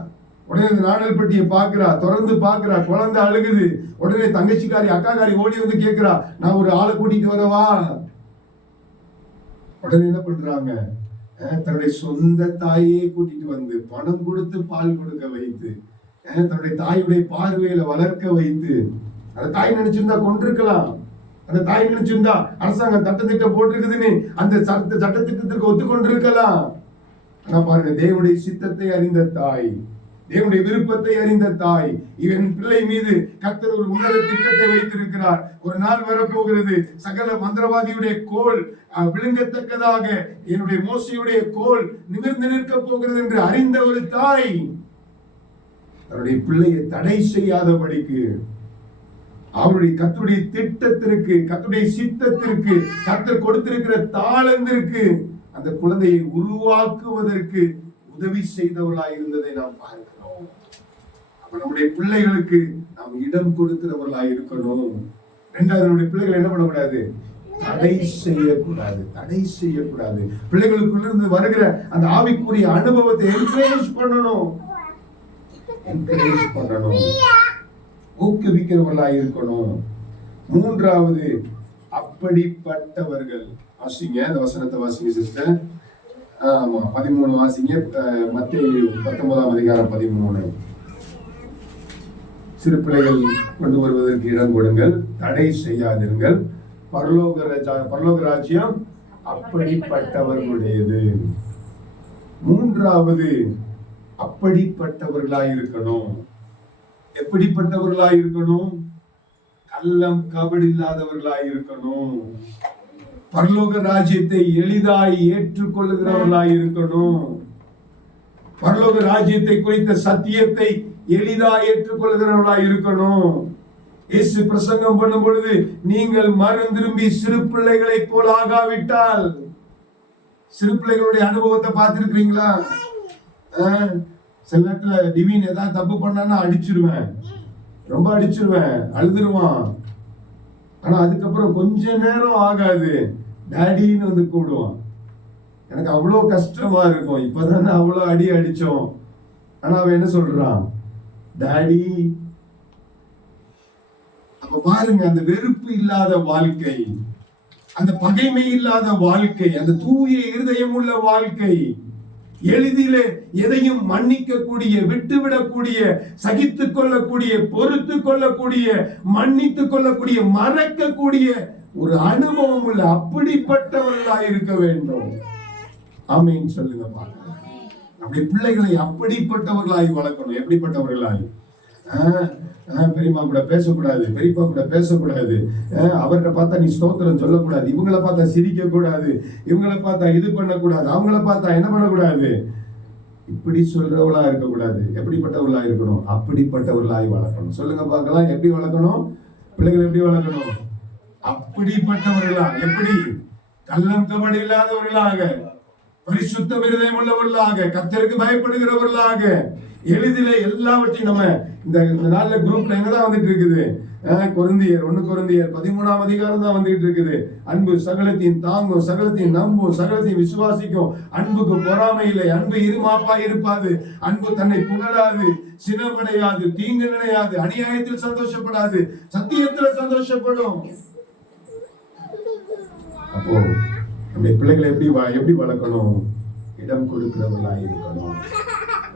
உடனே அந்த நாணல் பட்டியை பாக்குறா, திறந்து பாக்குறா, குழந்தை அழுகுது. உடனே தங்கச்சிக்காரி, அக்காக்காரி ஓடி கேக்குறா, நான் ஒரு ஆளை கூட்டிட்டு வரவா? உடனே என்ன பண்றாங்க? தன்னுடைய சொந்த தாயே கூட்டிட்டு பணம் கொடுத்து பால் கொடுக்க வைத்து தன்னுடைய தாயுடைய பார்வையில வளர்க்க வைத்து, அந்த தாய் நினைச்சிருந்தா கொண்டிருக்கலாம். அந்த தாய் நினைச்சிருந்தா அரசாங்கம் சட்டத்திட்டம் போட்டிருக்குதுன்னு அந்த சட்டத்திட்டத்திற்கு ஒத்துக்கொண்டிருக்கலாம். ஆனா பாருங்க, தேவனுடைய சித்தத்தை அறிந்த தாய், தேவனுடைய விருப்பத்தை அறிந்த தாய், இவன் பிள்ளை மீது கர்த்தர் ஒரு உன்னத திட்டத்தை வைத்திருக்கிறார். ஒரு நாள் வரப்போகிறது, சகல மந்திரவாதியுடைய கோல் விழுங்கத்தக்கதாக என்னுடைய மோசையுடைய கோல் நிமிர்ந்து நிற்க போகிறது என்று அறிந்த ஒரு தாய் தன்னுடைய பிள்ளையை தடை செய்யாதபடிக்கு அவருடைய கர்த்தருடைய திட்டத்திற்கு, கர்த்தருடைய சித்தத்திற்கு, கர்த்தர் கொடுத்திருக்கிற தாளந்திற்கு அந்த குழந்தையை உருவாக்குவதற்கு உதவி செய்தவர்களாய் இருந்ததை நாம் பார்க்கிறோம். அப்ப நம்முடைய பிள்ளைகளுக்கு நாம் இடம் கொடுக்கிறவர்களாய் இருக்கணும். ரெண்டாவது, நம்முடைய பிள்ளைகளை என்ன பண்ணக்கூடாது? தடை செய்யக்கூடாது. தடை செய்யக்கூடாது. பிள்ளைகளுக்குள்ள இருந்து வருகிற அந்த ஆவிக்குரிய அனுபவத்தை என்கரேஜ் பண்ணணும். ஊக்குவிக்கிறவர்களாய் இருக்கணும். மூன்றாவது, அப்படிப்பட்டவர்கள். வாசிங்க, இந்த வசனத்தை வாசிங்க சிஸ்டர். 13 வாசிங்க. மத்தேயு 19ஆம் அதிகாரம் 13. சிறு பிள்ளைகள் கொண்டு வருவதற்கு இடம் கொடுங்கள், தடை செய்யாதிருங்கள், பரலோக ராஜ்யம் அப்படிப்பட்டவர்களுடையது. மூன்றாவது, அப்படிப்பட்டவர்களாய் இருக்கணும். எப்படிப்பட்டவர்களாய் இருக்கணும்? கள்ளம் கபடு இல்லாதவர்களாய் இருக்கணும். பரலோக ராஜ்யத்தை எளிதாய் ஏற்றுக்கொள்ளுகிறவர்களாய் இருக்கணும். பரலோக ராஜ்யத்தை குறித்த சத்தியத்தை எளிதாய் ஏற்றுக்கொள்ளுகிறவர்களாய் இருக்கணும். இயேசு பிரசங்கம் பண்ணும் பொழுது, நீங்கள் மனம் திரும்பி சிறு பிள்ளைகளை போல ஆகாவிட்டால். சிறு பிள்ளைகளுடைய அனுபவத்தை பார்த்திருக்கீங்களா? சில நேரத்துல டிவின் ஏதாவது தப்பு பண்ணான்னா அடிச்சிருவேன், ரொம்ப அடிச்சிருவேன், அழுதுருவான். ஆனா அதுக்கப்புறம் கொஞ்ச நேரம் ஆகாது, டாடின்னு கூடுவான். எனக்கு அவ்வளோ கஷ்டமா இருக்கும். இப்பதானே அவ்வளோ அடி அடிச்சோம். ஆனா அவன் என்ன சொல்றான்? டாடி. அப்ப பாருங்க, அந்த வெறுப்பு இல்லாத வாழ்க்கை, அந்த பகைமை இல்லாத வாழ்க்கை, அந்த தூய இருதயம் உள்ள வாழ்க்கை, எளிதிலே எதையும் மன்னிக்கக்கூடிய, விட்டுவிடக்கூடிய, சகித்துக் கொள்ளக்கூடிய, பொறுத்து கொள்ளக்கூடிய, மன்னித்துக் கொள்ளக்கூடிய, மறக்கக்கூடிய ஒரு அனுபவம் உள்ள அப்படிப்பட்டவர்களாய் இருக்க வேண்டும். ஆமென் சொல்லுங்க பாருங்க. அப்படி பிள்ளைகளை அப்படிப்பட்டவர்களாய் வளர்க்கணும். எப்படிப்பட்டவர்களாய்? பெரியம்மா கூட பேசக்கூடாது, பெரியப்பா கூட பேசக்கூடாது, அவர்கிட்ட பார்த்தா நீ ஸ்தோத்திரம் சொல்லக்கூடாது, இவங்களை பார்த்தா சிரிக்க கூடாது, இவங்களை பார்த்தா இது பண்ணக்கூடாது, அவங்கள பார்த்தா என்ன பண்ணக்கூடாது, இப்படி சொல்றவளா இருக்கக்கூடாது. எப்படிப்பட்டவர்களா இருக்கணும்? அப்படிப்பட்டவர்களாய் வளர்க்கணும். சொல்லுங்க பார்க்கலாம், எப்படி வளர்க்கணும்? பிள்ளைகளை எப்படி வளர்க்கணும்? அப்படிப்பட்டவர்களா. எப்படி? கள்ளம் கபடு இல்லாதவர்களாக, பரிசுத்த இருதயம் உள்ளவர்களாக, கர்த்தருக்கு பயப்படுகிறவர்களாக, எளிதிலே எல்லாவற்றையும் நம்ம இந்த நாள்ல குரூப்ல என்னதான் வந்துட்டு இருக்குது, கொரிந்தியர் 1 கொரிந்தியர் 13ஆம் அதிகாரம் தான் வந்துட்டு இருக்குது. அன்பு சகலத்தையும் தாங்கும், சகலத்தையும் நம்பும், சகலத்தையும் விசுவாசிக்கும், அன்புக்கு பொறாமை இல்லை, அன்பு இருமாப்பா இருப்பாது, அன்பு தன்னை புகழாது, சினமடையாது, தீங்கு நினையாது, அநியாயத்தில் சந்தோஷப்படாது, சத்தியத்துல சந்தோஷப்படும். அப்போ நம்முடைய பிள்ளைகளை எப்படி வளர்க்கணும்? இடம் கொடுக்கிறவர்களாக இருக்கணும்.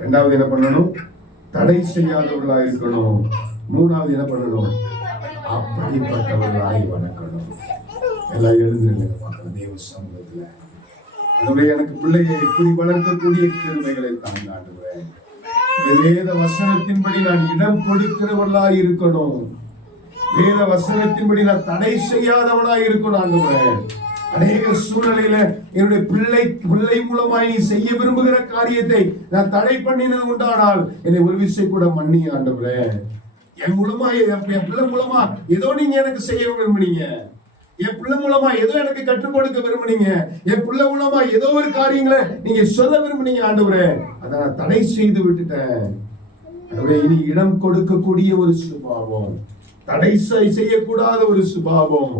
2வது என்ன பண்ணணும்? தடை செய்யாதவர்களாக இருக்கணும். 3வது என்ன பண்ணணும்? அப்படிப்பட்டவர்களாய் வளர்க்கணும். எல்லாம் எழுந்துருங்க பார்க்கணும் தேவ சமூகத்துல. அதுவே எனக்கு பிள்ளையை இப்படி வளர்க்கக்கூடிய கிருபைகளை தான் ஆண்டுகிறேன். வேத வசனத்தின்படி நான் இடம் கொடுக்கிறவர்களாய் இருக்கணும். வேத வசனத்தின்படி நான் தடை செய்யாதவனாய் இருக்கணும் ஆண்டுகிறேன். அநேக சூழ்நிலையில என்னுடைய பிள்ளை மூலமாய் நீ செய்ய விரும்புகிற காரியத்தை நான் தடை பண்ணினது உண்டானால் என்னை ஒரு விஷயம் கூட மன்னி ஆண்டவரே. என் மூலமா என் பிள்ளை மூலமா ஏதோ நீங்க எனக்கு செய்ய விரும்புனீங்க, என் பிள்ளை மூலமா ஏதோ எனக்கு கற்றுக் கொடுக்க விரும்புனீங்க, என் பிள்ளை மூலமா ஏதோ ஒரு காரியங்களை நீங்க சொல்ல விரும்புனீங்க ஆண்டவரே, அதை நான் தடை செய்து விட்டுட்டேன். அதுவே இனி இடம் கொடுக்கக்கூடிய ஒரு சுபாவம், தடை செய்யக்கூடாத ஒரு சுபாவம்,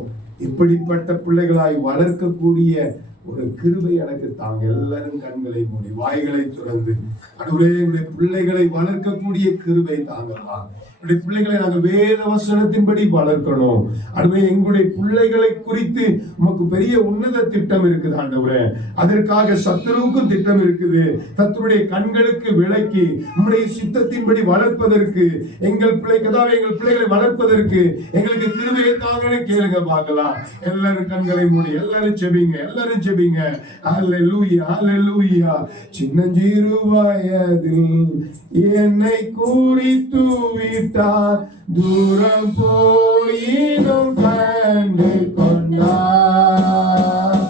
இப்படிப்பட்ட பிள்ளைகளாய் வளர்க்கக்கூடிய ஒரு கிருபை எனக்கு தாங்க. எல்லாரும் கண்களை மூடி வாய்களை துறந்து அதுவே என்னுடைய பிள்ளைகளை வளர்க்கக்கூடிய கிருபை தாங்கப்பா. என்னுடைய பிள்ளைகளை நாங்கள் வேத வசனத்தின்படி வளர்க்கணும். அதுவே எங்களுடைய பிள்ளைகளை குறித்து உமக்கு பெரிய உன்னத திட்டம் இருக்குது ஆண்டவரே. அதற்காக சத்துருவுக்கும் திட்டம் இருக்குது. சத்துருடைய கண்களுக்கு விலக்கி உம்முடைய சித்தத்தின்படி வளர்ப்பதற்கு எங்கள் பிள்ளைகளை வளர்ப்பதற்கு எங்களுக்கு கிருபையை தாங்கன்னு கேளுங்க பார்க்கலாம். எல்லாரும் கண்களை மூடி எல்லாரும் ஜெபிங்க, எல்லாரும் ஜெபிங்க. ஹல்லேலூயா ஹல்லேலூயா. சின்னஞ்சிறு வயதில் என்னை குறித்து விட்டார், தூரம் போயினும் கண்டு கொண்டார்.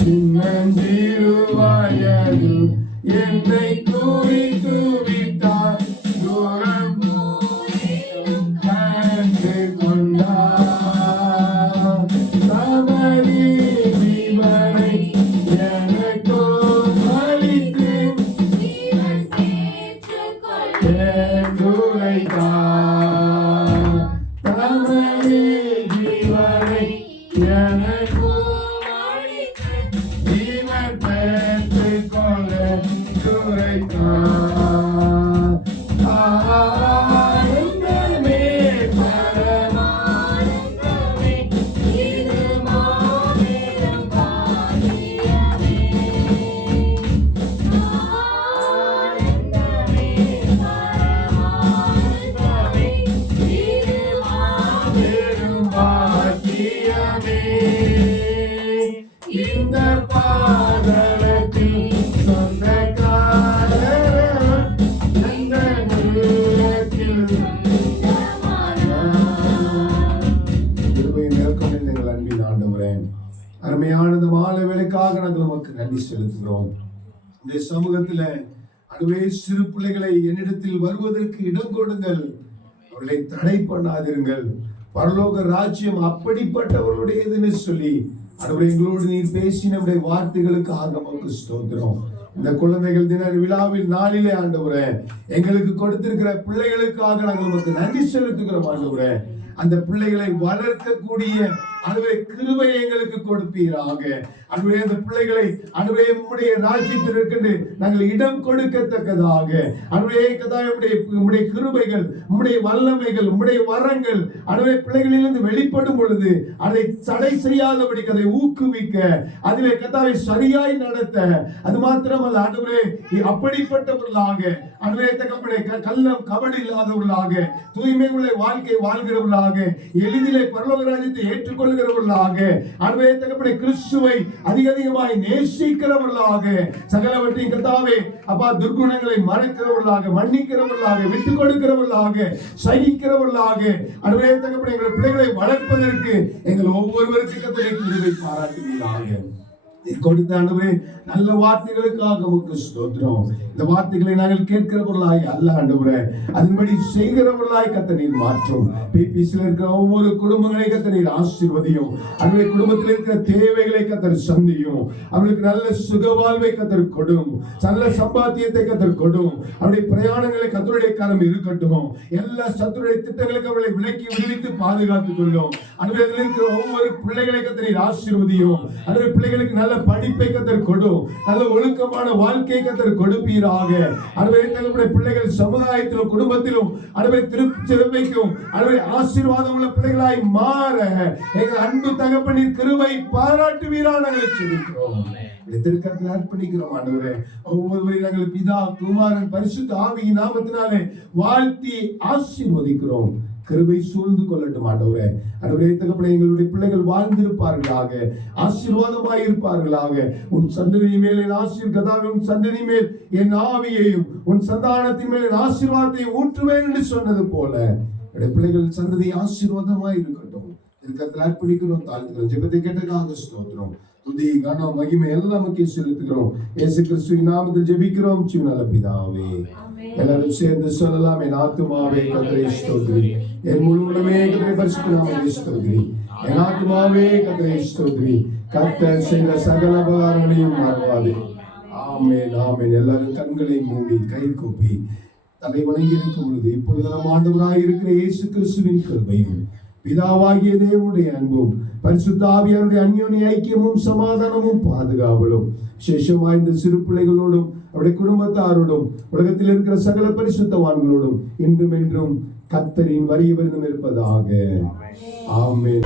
சின்னஞ்சிறு வயதில் என்னை குறித்து விட்டார், தூரம் போயினும் கண்டு கொண்டார். அருமையானது மாலை வேலைக்காக நாங்கள் நமக்கு நன்றி செலுத்துகிறோம். இந்த சமூகத்துல அதுவே சிறு பிள்ளைகளை என்னிடத்தில் வருவதற்கு இடம் கொடுங்கள், அவர்களை தடை பண்ணாதிருங்கள். பரலோக ராஜ்யம் அப்படிப்பட்டவர்களுடையதுன்னு சொல்லி அதுவே எங்களோடு நீர் பேசின வார்த்தைகளுக்காக நமக்கு ஸ்தோத்திரம். இந்த குழந்தைகள் தின விழாவில் நாளிலே ஆண்டவரே எங்களுக்கு கொடுத்திருக்கிற பிள்ளைகளுக்காக நாங்கள் நமக்கு நன்றி செலுத்துகிறோம் ஆண்டவரே. அந்த பிள்ளைகளை வளர்க்கக்கூடிய அதுவே கிருபையை எங்களுக்கு கொடுப்பீராக. அதுவே அந்த பிள்ளைகளை அதுவே உம்முடைய ராஜ்யத்திற்கு நாங்கள் இடம் கொடுக்கத்தக்கதாக அதுவே உம்முடைய கிருபைகள், உம்முடைய வல்லமைகள், உம்முடைய வரங்கள் அதுவே பிள்ளைகளிலிருந்து வெளிப்படும் பொழுது அதை தடை செய்யாதபடிக்கு அதை ஊக்குவிக்க, அதிலே கதாவை சரியாய் நடத்த, அது மாத்திரமல்ல அதுவே அப்படிப்பட்டவர்களாக அதுவே தகப்பனே கள்ளம் கபடி இல்லாதவர்களாக தூய்மை உள்ள வாழ்க்கை வாழ்கிறவர்களாக எளிதிலே பரலோக ராஜ்யத்தை ஏற்றுக்கொள்கிறவர்களாக அதுவே தகப்பனே கிறிஸ்துவை அதிகமாய் நேசிக்கிறவர்களாக சகலவற்றையும் கர்த்தாவே அப்பா துர்குணங்களை மறைக்கிறவர்களாக மன்னிக்கிறவர்களாக விட்டுக் கொடுக்கிறவர்களாக சகிக்கிறவர்களாக அதுவே தகப்பனே எங்கள் பிள்ளைகளை வளர்ப்பதற்கு எங்கள் ஒவ்வொருவருக்கு கர்த்தரை கிருபை பாராட்டுவீராக. கொடுத்த ஆண்டவரே நல்ல வார்த்தைகளுக்காக உமக்கு ஸ்தோத்திரம். இந்த வார்த்தைகளை நாங்கள் கேட்கிறவர்களாய் அல்ல ஆண்டவரே, அதன்படி செய்கிறவர்களாய் கர்த்தர் நீர் மாற்றும். பிபிசியில் இருக்கிற ஒவ்வொரு குடும்பங்களை கர்த்தர் நீர் ஆசீர்வதியும். அவருடைய குடும்பத்தில் இருக்கிற தேவைகளை கர்த்தர் சந்தியும். அவர்களுக்கு நல்ல சுகவாழ்வை கர்த்தர் கொடும், நல்ல சம்பாத்தியத்தை கர்த்தர் கொடும். அவருடைய பிரயாணங்களை கர்த்தருடைய கரம் இருக்கட்டும். எல்லா சத்துருடைய திட்டங்களுக்கு அவர்களை விலக்கி விடுவித்து பாதுகாத்துக் கொள்ளும். அவர்கள் இருக்கிற ஒவ்வொரு பிள்ளைகளை கர்த்தர் நீர் ஆசீர்வதியும். அவருடைய பிள்ளைகளுக்கு நல்ல படிப்பை கர்த்தர் கொடும், நல்ல ஒழுக்கமான வாழ்க்கையை கர்த்தர் கொடுப்பீராக. அவருடைய தங்களுடைய பிள்ளைகள் சமுதாயத்திலும் குடும்பத்திலும் அவருடைய திருச்சபைக்கும் அவருடைய ஆசீர்வாதம் உள்ள பிள்ளைகளாய் மாற எங்கள் அன்பு தகப்பனின் கிருபை பாராட்டுவீராக நாங்கள் ஜெபிக்கிறோம். திருக்கரத்தில் அர்ப்பணிக்கிறோம் ஆண்டவரே. ஒவ்வொருவரையும் நாங்கள் பிதா குமாரன் பரிசுத்த ஆவியின் நாமத்தினாலே வாழ்த்தி ஆசீர்வதிக்கிறோம். கிருபை சூழ்ந்து கொள்ளட்டும் ஆண்டவரே. ஆண்டவரே தகப்பனே, எங்களுடைய பிள்ளைகள் வாழ்ந்திருப்பார்களாக, ஆசீர்வாதமாய் இருப்பார்களாக. உன் சந்ததி மேல் என் ஆசீர்வாதம், உன் சந்ததி மேல் என் ஆவியையும், உன் சந்தானத்தின் மேல் என் ஆசீர்வாதத்தையும் ஊற்றுவேன் என்று சொன்னது போல என்னுடைய பிள்ளைகள் சந்ததி ஆசீர்வாதமாய் இருக்கட்டும். திருக்கரத்தில் அர்ப்பணிக்கிறோம், தாழ்த்துக்கிறோம். ஜெபத்தை கேட்டதாக ஸ்தோத்திரம். துதி கனம் மகிமை எல்லாம் நமக்கு செலுத்துகிறோம். இயேசு கிறிஸ்துவின் நாமத்தில் ஜெபிக்கிறோம் ஜீவனுள்ள பிதாவே. எல்லாரும் சேர்ந்து சொல்லலாம். என் ஆத்துமாவே கர்த்தரை ஸ்தோத்திரி, என் முழு உள்ளமே கர்த்தரை பரிசுத்த நாமத்தை ஸ்தோத்திரி, என் ஆத்துமாவே கர்த்தரை ஸ்தோத்திரி, கர்த்தர் செய்த சகல உபகாரங்களையும் மறவாதே. ஆமென், ஆமென். எல்லாரும் கண்களை மூடி கை கூப்பி தலை வணங்கி இருக்கும் பொழுது இப்பொழுது நம் ஆண்டவராய் இருக்கிற இயேசு கிறிஸ்துவின் கிருபையும் பிதாவாகிய தேவனுடைய அன்பும் பரிசுத்த ஆவியாருடைய அந்யோன்ய ஐக்கியமும் சமாதானமும் பாதுகாவலும் விசேஷமாய் இந்த சிறு பிள்ளைகளோடும் அவருடைய குடும்பத்தாரோடும் உலகத்தில் இருக்கிற சகல பரிசுத்தவான்களோடும் இன்றும் என்றும் கர்த்தரின் வரிய விருதும் இருப்பதாக. ஆமென்.